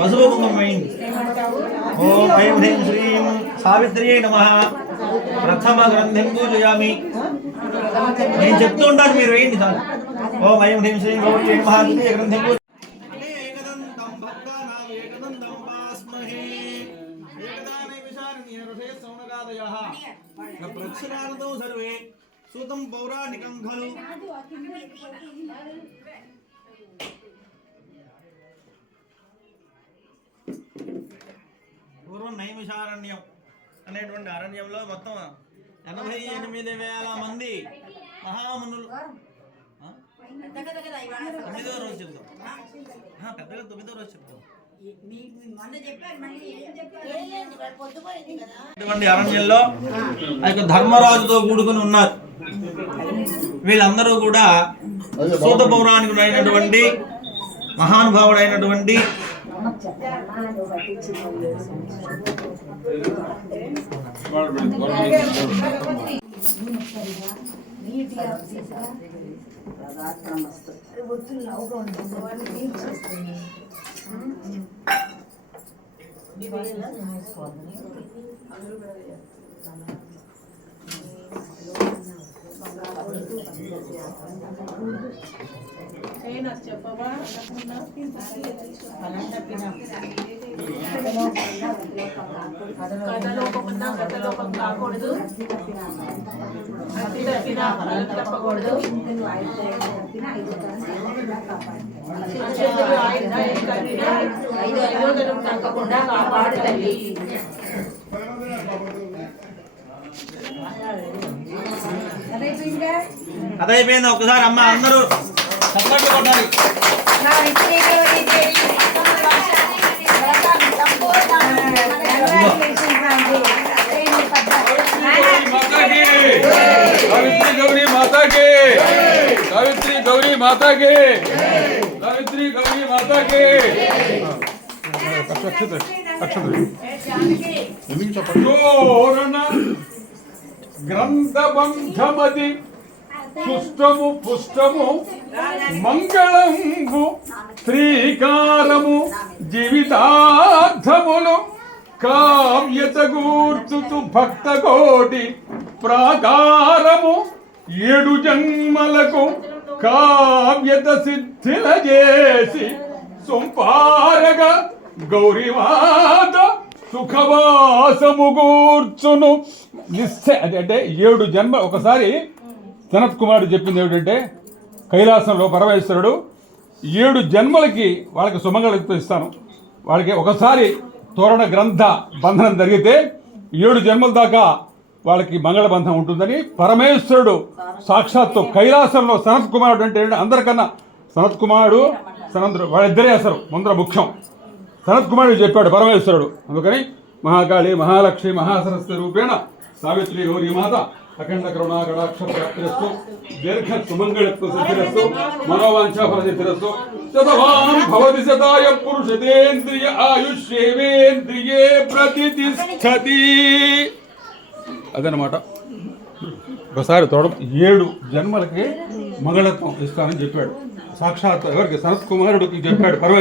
పసుపు కుంకుమ ఓం ఐం హ్రీం శ్రీం సావిత్ర్యై నమః ప్రథమ గ్రంథిం పూజయామి నేను చెప్తూ ఉంటాను మీరు వేయండి సార్ ఓం ఐం హ్రీం శ్రీం గౌరీ నమః ద్వితీయ గ్రంథిం ఏకదంతం భక్తానాం ఏకదంతం వాస్మహే ఏకదానే విశారిణి ఋషే సౌనకాదయః ప్రక్షరాలతో సర్వే సూతం పౌరాణికం ఖలు పూర్వం నైమిషారణ్యం అనేటువంటి అరణ్యంలో మొత్తం 88,000 మంది మహామునులు 9వ రోజు చెప్తాం పెద్దగా 9వ రోజు చెప్తాం ఇటువంటి అరణ్యంలో ఆ యొక్క ధర్మరాజుతో కూడుకుని ఉన్నారు. వీళ్ళందరూ కూడా సూత పౌరాణికుడు అయినటువంటి మహానుభావుడైనటువంటి చెప్పవా కథలోకమున్నా కథలోకం కాకూడదు, అతి తప్పిన ఫలం తప్పకూడదు, అత్యంత ఆయుర్దాయం కలిగిన ఐదోదనం తగ్గకుండా కాపాడు తల్లి. కథ అయిపోయింది. ఒకసారి అమ్మ అందరూ చప్పట్లు కొట్టాలి. सावित्री गौरी माता के, सावित्री गौरी माता के, सावित्री गौरी माता के. तोरण ग्रंथबंधमति पुष्टमु पुष्टमु मंगళంబు శ్రీకారము జీవితార్థములు కావ్యత గూర్చుతు భక్త కోటి ప్రాకారము 7 జన్మలకు కావ్యత సిద్ధిల చేసి సొంపారగా గౌరీమాత సుఖవాసము గూర్చును నిశ్చయ. అంటే 7 జన్మ. ఒకసారి సనత్ కుమారుడు చెప్పింది ఏమిటంటే, కైలాసంలో పరమేశ్వరుడు 7 జన్మలకి వాళ్ళకి సుమంగళితో ఇస్తాను. వాళ్ళకి ఒకసారి తోరణ గ్రంథ బంధనం జరిగితే 7 జన్మల దాకా వాళ్ళకి మంగళబంధం ఉంటుందని పరమేశ్వరుడు సాక్షాత్తు కైలాసంలో సనత్ కుమారుడు అంటే అందరికన్నా సనత్ కుమారుడు సనంద్రుడు వాళ్ళిద్దరే అసలు ముందర ముఖ్యం. సనత్ కుమారుడు చెప్పాడు పరమేశ్వరుడు. అందుకని మహాకాళి మహాలక్ష్మి మహాసరస్వతి రూపేణ సావిత్రి గౌరీ మాత అఖండ కరుణా కటాక్ష ప్రాప్తిరస్తు, దీర్ఘ సుమంగళత్వ సిద్ధిరస్తు, మనోవాంఛా ఫలసిద్ధిరస్తు. శతవాన్ భవతి శతాయ పురుషతేంద్రియ ఆయుష్యేవేంద్రియే ప్రతిష్టతి. అదనమాట. ఒకసారి తోడం 7 జన్మలకి మంగళత్వం ఇస్తానని చెప్పాడు సాక్షాత్. ఎవరికి? సనత్ కుమారుడికి చెప్పాడు పరమేశ్వరుడు.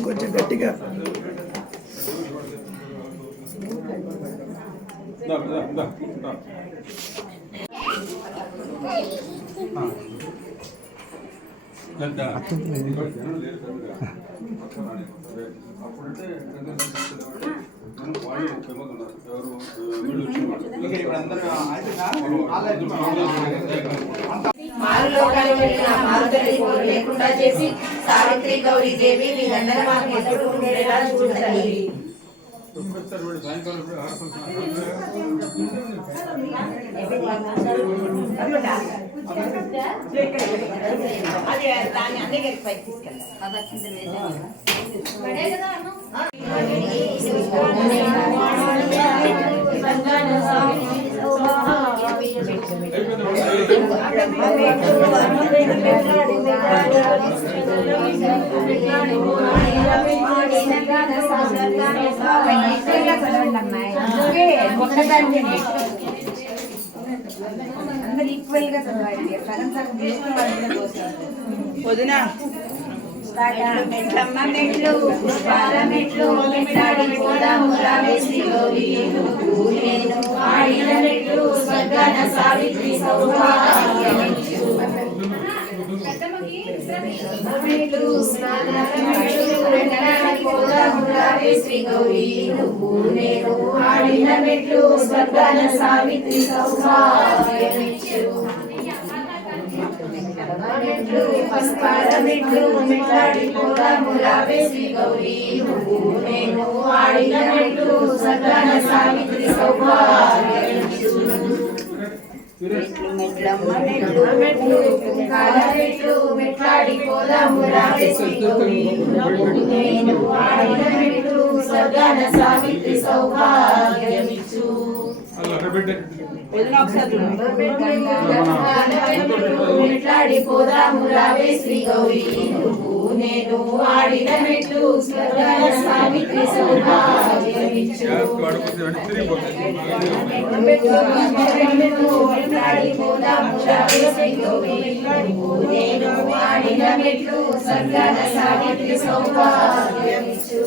కొంచెం గట్టిగా మారులోకాలు వెళ్ళిన మారుతల్లి పోరు లేకుండా చేసి సావిత్రి గౌరీ దేవి మీరందరూ మాకు ఎదురు ఉండేలా చూడాలి. దాన్ని అన్ని పైకి తీసుకెళ్తాం. అందరు ఈక్వల్ గా చదవాలి. సగం సగం వదినా మెట్లమ్మ మెట్లు పుష్పాల మెట్లు మెట్లాడి పోదాము రావేసి గౌరీ నేను ఆడిన మెట్లు స్వర్గాన సావిత్రి సౌభాగ్యమిచ్చు మెట్లు మెట్లాడి పోదాము రావేసి గౌరీ నేను ఆడిన మెట్లు స్వర్గాన సావిత్రి సౌభాగ్యమిచ్చు మెట్లు పుష్పాల మెట్లు మెట్లాడి పోదాము రావేసి గౌరీ నేను ఆడిన మెట్లు స్వర్గాన సావిత్రి సౌభాగ్యమిచ్చు మెట్లమ్మ మెట్లు మెట్లు కుంకాల మెట్లు మెట్లాడి పోదాము రావేసి గౌరీ నేను ఆడిన మెట్లు స్వర్గాన సావిత్రి సౌభాగ్యమిచ్చు మెట్లాడి పోదాము రావేసి గౌరీ నేను ఆడిన మెట్లు స్వర్గాన సావిత్రి సౌభాగ్యమిచ్చు నేను ఆడిన మెట్లు స్వర్గాన సావిత్రి సౌభాగ్యమిచ్చు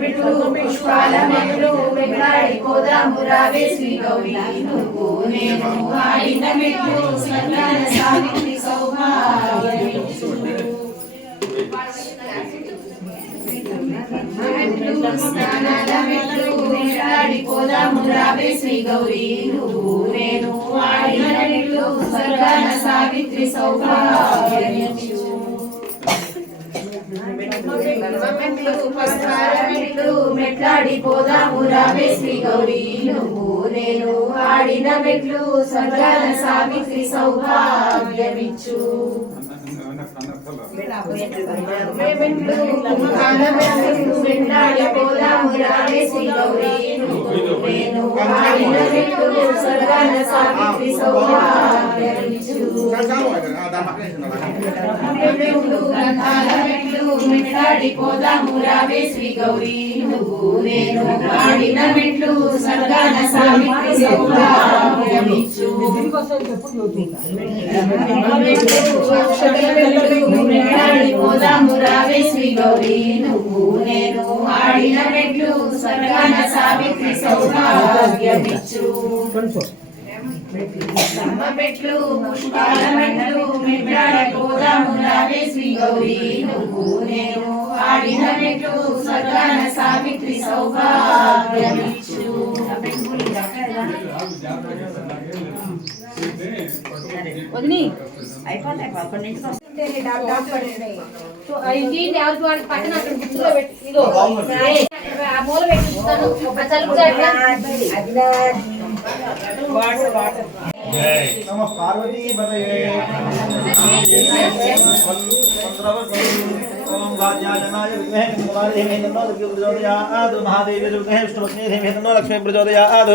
మెట్లు పుష్పాల మెట్లు వెంటాడి పోదాము రావే శ్రీ గౌరీ నువ్వు నేను ఆడిన మెట్లు స్వర్గాన సావిత్రి సౌభాగ్యమిచ్చు స్నానాల మెట్లు వెంటాడి పోదాము రావే శ్రీ గౌరీ నువ్వు నేను ఆడిన మెట్లు స్వర్గాన సావిత్రి సౌభాగ్యమిచ్చు మెట్లాడి పోదాము రావే శ్రీ గౌరీ నువ్వు నేను ఆడిన మెట్లు స్వర్గాన సావిత్రి సౌభాగ్యమిచ్చు మెట్లాడి పోదాము రావే శ్రీ గౌరీ నువ్వు నేను ఆడిన మెట్లు స్వర్గాన సావిత్రి సౌభాగ్యమిచ్చు మెట్లాడి పోదాము రావే శ్రీ గౌరీ నువ్వు నేను ఆడిన మెట్లు స్వర్గాన సావిత్రి సౌభాగ్యమిచ్చు మెట్లాడి పోదాము రావే శ్రీ గౌరీ నువ్వు నేను ఆడిన మెట్లు స్వర్గాన సావిత్రి సౌభాగ్యమిచ్చు మెట్లు పుష్పాల మెట్లు మెట్లాడి పోదాము రావే శ్రీ గౌరీ నువ్వు నేను ఆడిన మెట్లు స్వర్గాన సావిత్రి సౌభాగ్యమిచ్చు అయిపోతాయి 11 పక్కన ఇదో ఆ మూల పెట్టిస్తాను నమ పార్వతీ పదయే ఓం గాజ్యాజనాయ విద్మహే కుమారే ధీమహి ప్రచోదయాత్ మహాదేవి విద్మహే విష్ణుపత్ని ధీమహి లక్ష్మీ ప్రచోదయాత్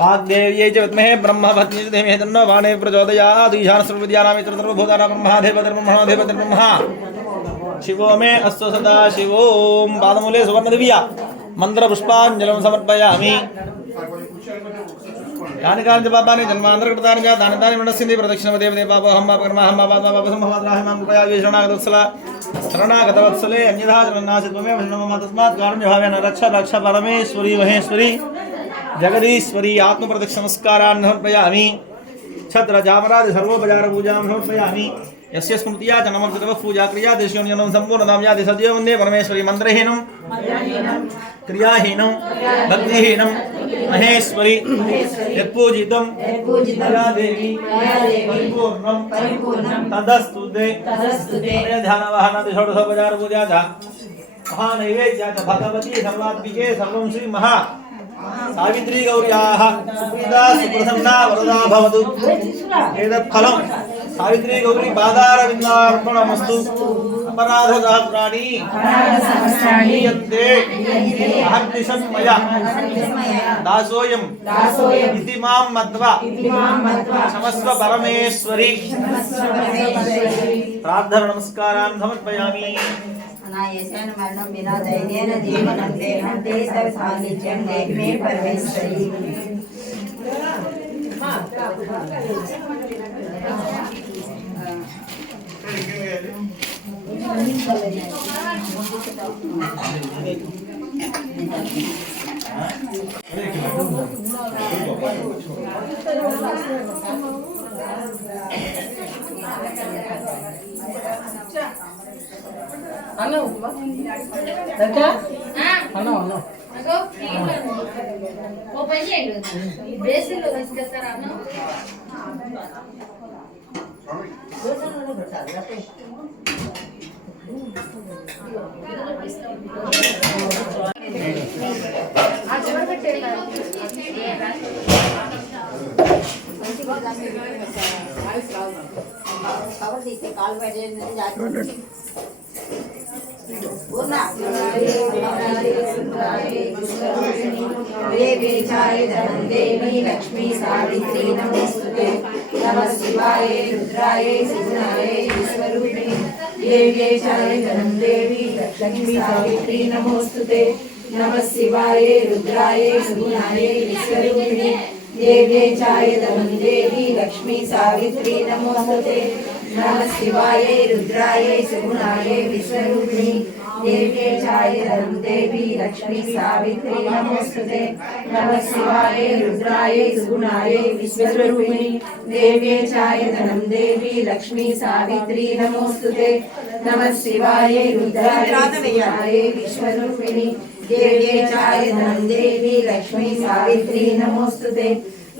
వాగ్దేవ్యై చ విద్మహే బ్రహ్మపత్ని ధీమహి వాణే ప్రచోదయాత్ ఈశాన సర్వవిద్యానాం సర్వభూతానాం బ్రహ్మ शिवो मे अस्तु सदा शिवों पादमूले सुवर्णदिव्या मन्त्रपुष्पाञ्जलिं समर्पयामि कानि कानि पापानि जन्मान्तरकृतानि च तानि तानि मनस्सिन्धि प्रदक्षिणमदेवदे पापोऽहं पापकर्माहं पापात्मा पापसम्भवाद्राहि मां कृपया शरणागतवत्सल शरणागतवत्सले अन्यथा जगन्नाथि त्वमेव शरणमम तस्मात् कारुण्यभावेन रक्ष रक्ष परमेश्वरी महेश्वरी जगदीश्वरी आत्मप्रदक्षिणनमस्कारान् समर्पयामि छत्रचामरादि सर्वोपचारपूजां समर्पयामि यस्य स्मृत्या च नमः पूजा क्रिया देशोन्यनं सम्पूर्णतां याति सद्यो वन्दे परमेश्वरी मन्त्रहीनं क्रियाहीनं भक्तिहीनं महेश्वरी यत्पूजितं या देवी परिपूर्णं तदस्तुते ध्यानवाहनादि षोडशोपचारपूजा च महानैवेद्या च भगवती सर्वात्मिके सर्वं श्री महा सावित्री गौर्याः सुप्रीता सुप्रसन्ना वरदा भवतु एतत् फलं सावित्री गौरी पादारविन्दार्पणमस्तु अपराधसहस्राणि नीयन्ते अहर्निशं मया दासोऽयं इति मां मत्वा क्षमस्व परमेश्वरी प्रार्थना नमस्कारान् समर्पयामि अनायासेन मरणं विना धैर्येण जीवनं देहं ते तव सान्निध्यं देहि मे परमेश्वरी हेलो हेलो वो पैसे बेस लो इसके सर आना कवर दीजिए काल बैठे जाते देवी चाय धनं देवी लक्ष्मी सावित्री नमोस्तुते नमः शिवाय रुद्राय सुगुणाय विश्वरूपिणे देव्यै चायतनं देवी लक्ष्मी सावित्री नमोस्तुते नमः शिवाय रुद्राय सुगुणाय विश्वरूपिणे देव्यै चायतनं देवी लक्ष्मी सावित्री नमोस्तुते नमः शिवाय रुद्राय सुगुणाय विश्वरूपिणे देव्यै चायतनं देवी लक्ष्मी सावित्री नमोस्तुते नमः शिवाय रुद्राय सुगुणाय विश्वरूपिणे देव्यै चायतनं देवी लक्ष्मी सावित्री नमोस्तुते नमः शिवाय रुद्राय सुगुणाय विश्वरूपिणे देव्यै चायतनं देवी लक्ष्मी सावित्री नमोस्तुते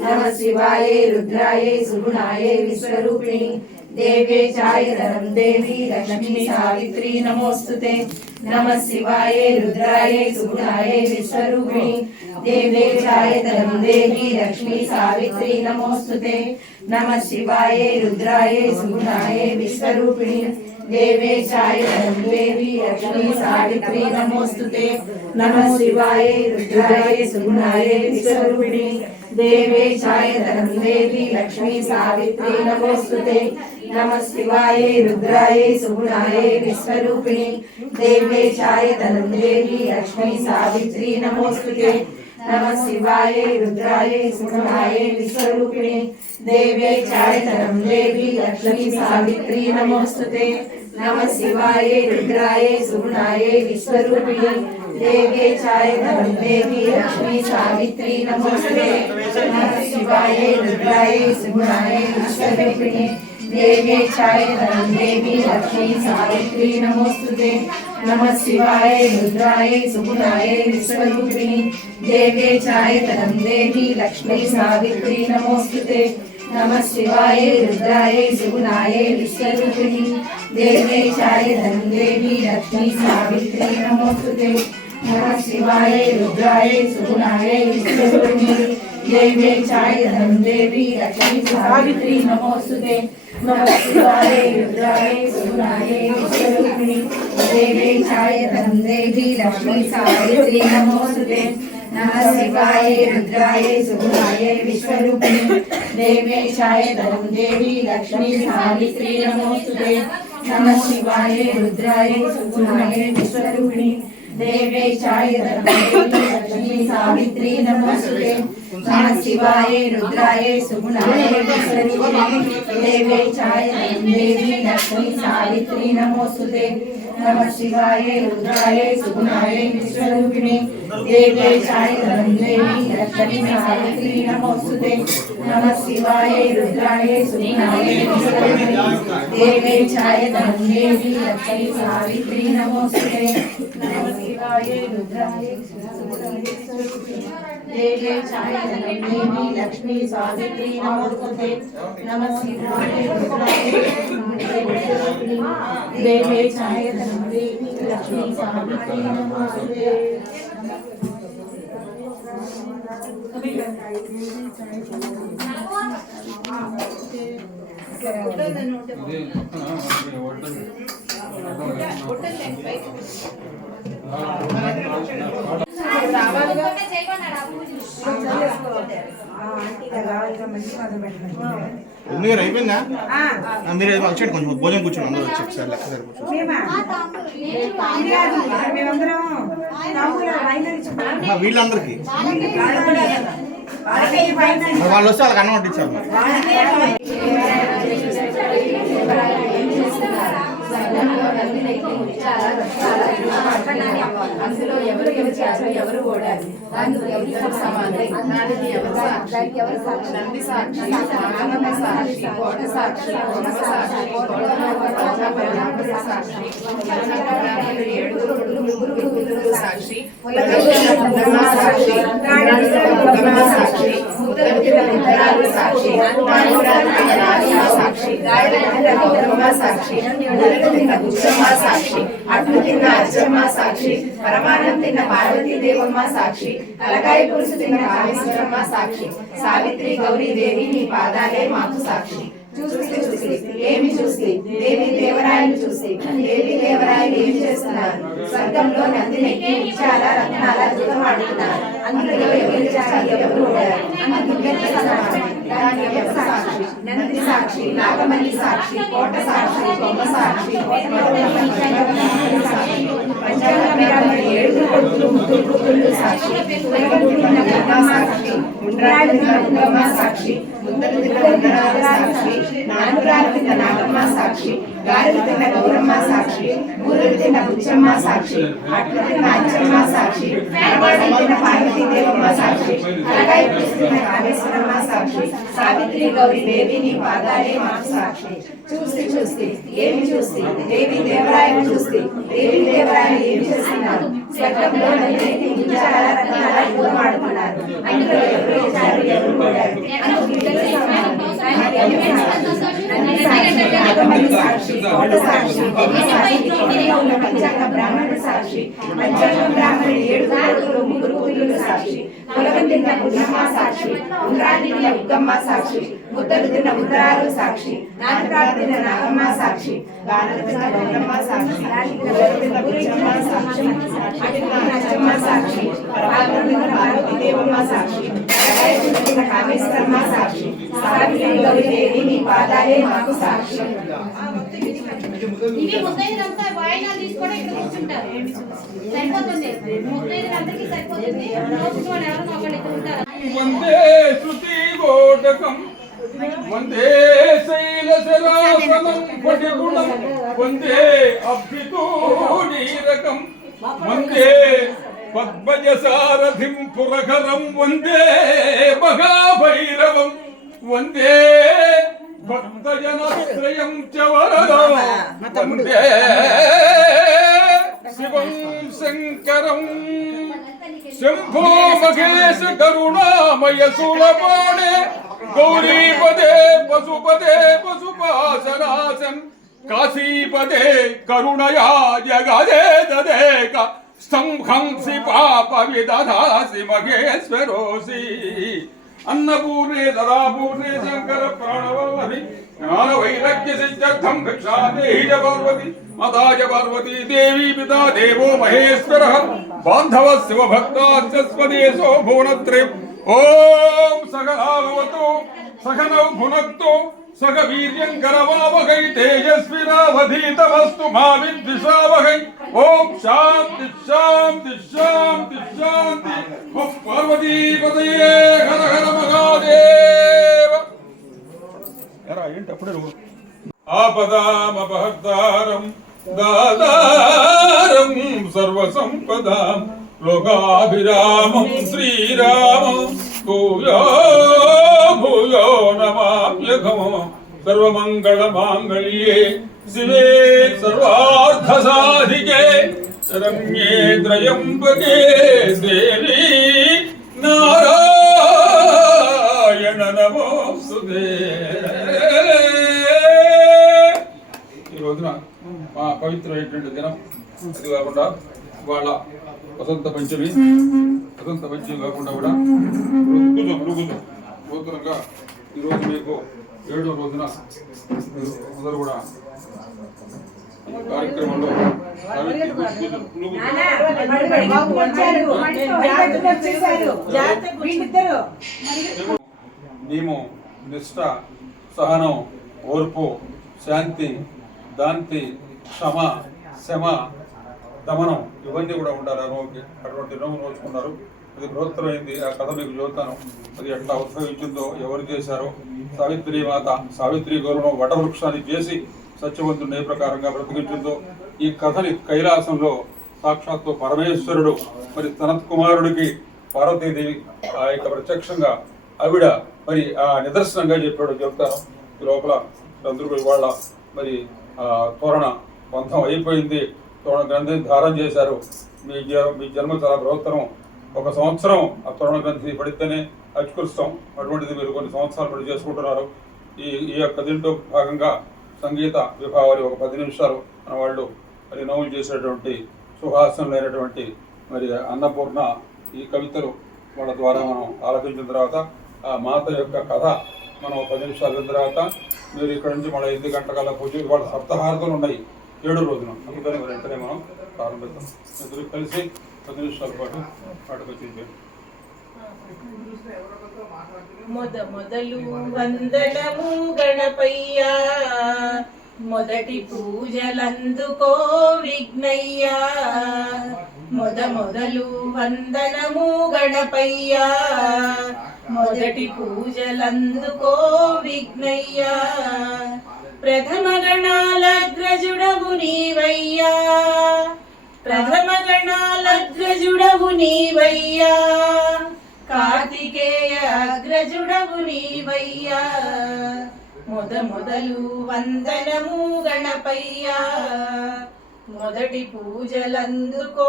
नमः शिवाय रुद्राय सुगुणाय विश्वरूपिणे देव्यै चायतनं देवी लक्ष्मी सावित्री नमोस्तुते नमः शिवाय रुद्राय सुगुणाय विश्वरूपिणे देव्यै चायतनं देवी लक्ष्मी सावित्री नमोस्तुते नमः शिवाय रुद्राय सुगुणाय विश्वरूपिणे देव्यै चायतनं देवी लक्ष्मी सावित्री नमोस्तुते नमः शिवाय रुद्राय सुगुणाय विश्वरूपिणे देव्यै चायतनं देवी लक्ष्मी सावित्री नमोस्तुते नमः शिवाय रुद्राय सुगुणाय विश्वरूपिणे देव्यै चायतनं देवी लक्ष्मी सावित्री नमोस्तुते नमः शिवाय रुद्राय सुगुणाय विश्वरूपिणे देव्यै चायतनं देवी लक्ष्मी सावित्री नमोस्तुते नमः शिवाय रुद्राय सुगुणाय विश्वरूपिणे देव्यै चायतनं देवी लक्ष्मी सावित्री नमोस्तुते नमः शिवाय रुद्राय सुगुणाय विश्वरूपिणे देव्यै चायतनं देवी लक्ष्मी सावित्री नमोस्तुते नमः शिवाय रुद्राय सुगुणाय विश्वरूपिणे देव्यै चायतनं देवी लक्ष्मी सावित्री नमोस्तुते नमः शिवाय रुद्राय सुगुणाय विश्वरूपिणे देव्यै चायतनं देवी लक्ष्मी सावित्री नमोस्तुते नमः शिवाय रुद्राय सुगुणाय विश्वरूपिणे देव्यै चायतनं देवी लक्ष्मी सावित्री नमोस्तुते नमः शिवाय रुद्राय सुगुणाय विश्वरूपिणे देव्यै चायतनं देवी लक्ष्मी सावित्री नमोस्तुते नमः शिवाय रुद्राय सुगुणाय विश्वरूपिणे देव्यै चायतनं देवी लक्ष्मी सावित्री नमोस्तुते नमः शिवाय रुद्राय सुगुणाय विश्वरूपिणे देव्यै चायतनं देवी लक्ष्मी सावित्री नमोस्तुते नमः शिवाय रुद्राय सुगुणाय विश्वरूपिणे देव्यै चायतनं देवी लक्ष्मी सावित्री नमोस्तुते नमः शिवाय रुद्राय सुगुणाय विश्वरूपिणे देव्यै चायतनं देवी लक्ष्मी सावित्री नमोस्तुते नमः शिवाय रुद्राय सुगुणाय विश्वरूपिणे देव्यै चायतनं देवी लक्ष्मी सावित्री नमोस्तुते नमः शिवाय रुद्राय सुगुणाय विश्वरूपिणे देव्यै चायतनं देवी लक्ष्मी सावित्री नमोस्तुते नमः शिवाय रुद्राय सुगुणाय विश्वरूपिणे देव्यै चायतनं देवी लक्ष्मी सावित्री नमोस्तुते మీరు అయిపోయిందా మీరు వచ్చేయండి కొంచెం భోజనం కూర్చోండి అందరూ వచ్చి ఒకసారి లెక్క సరిపోతుంది వీళ్ళందరికీ వాళ్ళు వస్తే వాళ్ళకి అన్నం వడ్డించారు అందులో ఎవరు గెలిచారు ఎవరు ఓడారు అందులో ఎవరు సమానం నాలుగు ఎవరు దానికి ఎవరు సాక్షి నంది సాక్షి ఆనంద సాక్షి కోట సాక్షి కొమ్మ సాక్షి సాక్షి ఏడుగురు సాక్షి సాక్షి సాక్షి సాక్షి సాక్షి సాక్షి అట్లు తిన్న అచ్చమ్మ సాక్షి పరమానం తిన్న పార్వతీ దేవమ్మ సాక్షి తలకాయ పురుషు తిన్న కాళేశ్వరమ్మ సాక్షి సావిత్రి గౌరీ దేవి నీ పాదాలే మాకు సాక్షి చూసి ఏమి చూసి దేవి దేవరాయలు చూసి దేవి దేవరాయలు ఏం చేస్తున్నారు స్వర్గంలో నందినెక్కి విచార రత్నాల జూదం ఆడుతున్నారు అందులో ఎవరు గెలిచారు ఎవరు ఓడారు అందుకు దాని ఎవరు సాక్షి నంది సాక్షి, నాగమల్లి సాక్షి, కోట సాక్షి, బొమ్మ సాక్షి, పంచాంగ బ్రాహ్మణి, ఏడుగురు కొడుకులు, ముగ్గురు కూతుళ్ళు సాక్షి, వెలగొట్టిన గంగమ్మ సాక్షి, ఉండ్రాళ్ళు తిన్న గంగమ్మ సాక్షి, ముద్దలు తిన్న వందనాలు సాక్షి, నానురాలు తిన్న నాగమ్మ సాక్షి, గారెలు తిన్న గౌరమ్మ సాక్షి, బూరెలు తిన్న బుచ్చమ్మ సాక్షి, అట్లు తిన్న అచ్చమ్మ సాక్షి, పరమాణం తిన్న పార్వతీ దేవమ్మ సాక్షి, అలగాయి తిన్న కాళేశ్వరమ్మ సాక్షి, సావిత్రి గౌరీ దేవి నీ పాదాలే మాకు సాక్షి. చూసి ఏమి చూసి దేవి దేవరాయలు చూసి దేవి దేవరాయలు ఏమి చేస్తున్నారు? స్వర్గంలో నదిని ఇంచాల రకాల పూలమాడుతున్నారు. అందులో ఎవరు చేశారు, ఎవరు పోయారు? సాక్షి, కోట సాక్షి, ఉన్న పంచాంగ బ్రాహ్మణ సాక్షి, పంచాంగ బ్రాహ్మణి, ఏడుగురు ముగ్గురు కూతుళ్ళు సాక్షి, పొలగం తిన్న పుల్లమ్మ సాక్షి, ఉండ్రాలు తిన్న ఉగ్గమ్మ సాక్షి, ముద్దలు తిన్న ఉత్తరాలు సాక్షి, నాటుకాడు తిన్న నాగమ్మ సాక్షి, గానలు తిన్న గౌరమ్మ సాక్షి, గుర్రెలు తిన్న బుచ్చమ్మ సాక్షి, అటుకున్న అచ్చమ్మ సాక్షి, పాత్రలు తిన్న పార్వతీ దేవమ్మ సాక్షి, అలగాయి తిన్న కామేశ్వరమ్మ సాక్షి, సావిత్రి గౌరీ దేవి నీ పాదాలే మాకు సాక్షి. ఇవి ముత్తైదులంతా వాయినాలు తీసుకొని ఇక్కడ కూర్చుంటారు. సరిపోతుంది, ముత్తైదులందరికీ సరిపోతుంది. రోజుకి వాళ్ళు ఎవరు ఒకళ్ళు ఉంటారు. వందే శృతి గోటకం, వందే శైలశరాసనం పటిగుణం, వందే అభ్యుతోనీరకం, వందే పద్మజసారథిం పురకరం, వందే మహాభైరవం, వందే భక్తజనశ్రయం చ వరదం, వందే శివం శంకరం, శంభో మహేశ కరుణామయ సులపాణే, గౌరీపదే పశుపదే పశుపాశనాశం, కాశీపదే కరుణయా జగదే దదేక, స్తంభంసి పాప విదధాసి మహేశ్వరోసి, అన్నపూర్ణే సదాపూర్ణే శంకర ప్రాణవల్లభి, జ్ఞాన వైరాగ్య సిద్ధ్యర్థం భిక్షాదేహి చ పార్వతి, మాతా చ పార్వతీ దేవీ పితా దేవో మహేశ్వరః, బాంధవ శివభక్తాశ్చ స్వదేశో భువనత్రయం. ఓం సకలాభవతు సకలౌ భునక్తు సగ వీర్యం కరవావహై, తేజస్వినావధీతమస్తు మా విద్విషావహై. ఓం శాంతి శాంతి శాంతి శాంతి. ఓం పార్వతీపతయే హర హర మహాదేవ. ఎరా ఏంటి అప్పుడే ఆపదామపహర్తారం దాతారం సర్వసంపదాం, లోకాభిరామం శ్రీరామం భూయో భూయో నమామ్యఘం. సర్వమంగళమాంగళ్యే శివే సర్వార్థసాధికే, రమ్యే త్రయంబకే దేవి నారాయణ నమోస్తుతే. ఈ రోజున మా పవిత్రమైనటువంటి దినం. అది కాకుండా వాళ్ళ వసంత పంచమి కాకుండా కూడా నూతనంగా ఈరోజు మీకు 7వ రోజున అందరూ కూడా కార్యక్రమంలో మేము నిష్ఠ, సహనం, ఓర్పు, శాంతి, దాంతి, క్షమ, శమ, దమనం ఇవన్నీ కూడా ఉంటారు. ఆ రోజుకి అటువంటి నోము నోచుకున్నారు. అది బృహత్తరమైంది. ఆ కథ మీకు చెబుతాను. అది ఎట్లా ఉద్భవించిందో, ఎవరు చేశారో. సావిత్రి మాత సావిత్రి గౌరవం వటవృక్షాన్ని చేసి సత్యవంతుడు ఏ ప్రకారంగా బ్రతికించిందో ఈ కథని కైలాసంలో సాక్షాత్తు పరమేశ్వరుడు మరి తన కుమారుడికి పార్వతీదేవి ఆ యొక్క ప్రత్యక్షంగా ఆవిడ మరి ఆ నిదర్శనంగా చెప్పాడు. చెప్తాను. ఈ లోపల చంద్రుడి వాళ్ళ మరి తోరణ బంధం అయిపోయింది. తోరణ గ్రంథి ధారణ చేశారు. మీ జన్మ చాలా బృహత్తరం. 1 సంవత్సరం ఆ తోరణ గ్రంథి పడితేనే అత్యుకృష్టం. అటువంటిది మీరు కొన్ని సంవత్సరాలు పడి చేసుకుంటున్నారు. ఈ యొక్క దీంట్లో భాగంగా సంగీత విభావాలు ఒక 10 నిమిషాలు మన వాళ్ళు మరి నవ్వులు చేసేటువంటి సుహాసనం లేనటువంటి మరి అన్నపూర్ణ ఈ కవితలు వాళ్ళ ద్వారా మనం ఆలపించిన తర్వాత ఆ మాత యొక్క కథ మనం 10 నిమిషాలు విన్న తర్వాత మీరు ఇక్కడ నుంచి మళ్ళీ 8 గంటల పూజ వాళ్ళ సప్తహారతలు ఉన్నాయి 7 రోజున. అందుకని మరి వెంటనే మనం ప్రారంభిద్దాం. ఇద్దరు కలిసి 10 నిమిషాల పాటు పాటకు వచ్చి మొదలు వందనము గణపయ్య, మొదటి పూజలందుకో విఘ్నయ్య. మొదలు వందనము గణపయ్య, మొదటి పూజలందుకో విఘ్నయ్య. ప్రథమ గణాలగ్రజుడవు నీవయ్యా, ప్రథమ గణాలగ్రజుడవు నీవయ్యా. కార్తికేయ అగ్రజుడవు నీవయ్యా. మొదలు వందనము గణపయ్య, మొదటి పూజలందుకో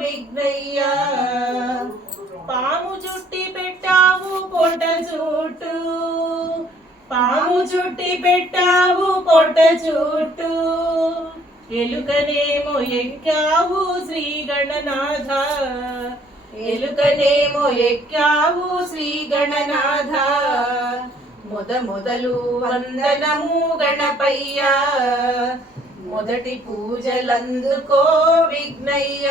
విఘ్నయ్య. పాము చుట్టి పెట్టావు పొట్ట చుట్టూ, పాము చుట్టి పెట్టావు పొట్ట చుట్టూ. ఎలుకనేమో ఎక్కావు శ్రీ గణనాథ, ఎలుకనేమో ఎక్కావు శ్రీ గణనాథ. మొదలు వందనము గణపయ్య, మొదటి పూజలందుకో విఘ్నయ్య.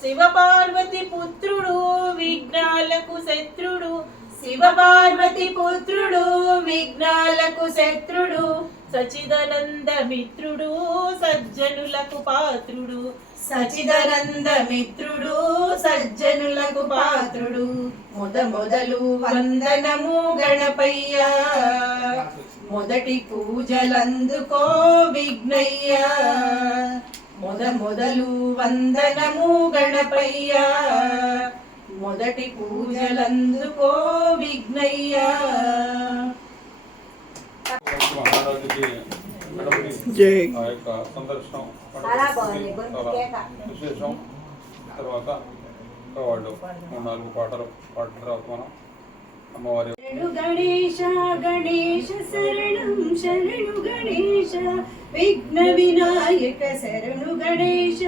శివ పార్వతి పుత్రుడు విఘ్నాలకు శత్రుడు, శివ పార్వతి పుత్రుడు విఘ్నాలకు శత్రుడు. సచిదానంద మిత్రుడు సజ్జనులకు పాత్రుడు, సచిదానంద మిత్రుడు సజ్జనులకు పాత్రుడు. మొదలు వందనము గణపయ్య, మొదటి పూజలందుకో విఘ్నయ్య. మొదలు వందనము గణపయ్య, మొదటి పూజలందుకో విఘ్నయ్య. మహారాజుకి గణపతి జై. ఆ యొక్క సందర్శనం చాలా బాగుంది. చాలా విశేషం. తర్వాత ఇంకా వాళ్ళు 3-4 పాటలు పాడిన తర్వాత మనం అమ్మవారి శరణు గణేశ గణేశ శరణం శరణు గణేశ. విఘ్న వినాయక శరణు గణేశ,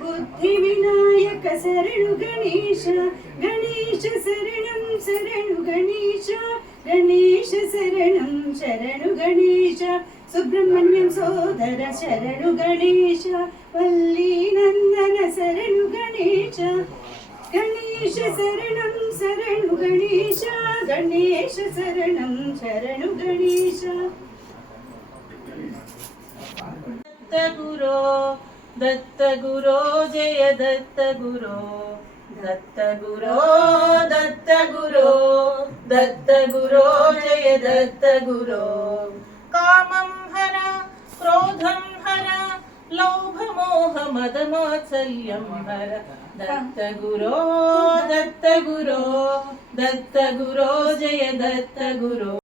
బుద్ధి వినాయక శరణు గణేశ. గణేశ శరణం శరణు గణేశ, గణేశ శరణం శరణు గణేశ. సుబ్రహ్మణ్యం సోదర శరణు గణేశ, వల్లీ నందన శరణు గణేశ. గణేశ శరణం శరణు గణేశ, గణేశ శరణం శరణు గణేశ. దత్త గురో దత్త గురో జయ దత్త గురో, దత్త గురో దత్త గురో, దత్త గురో జయ దత్త గురో. కామం హర క్రోధం హర, లోభమోహ మదమాత్సల్యం హర. దత్త గురో దత్త గురో, దత్త గురో జయ దత్త గురో.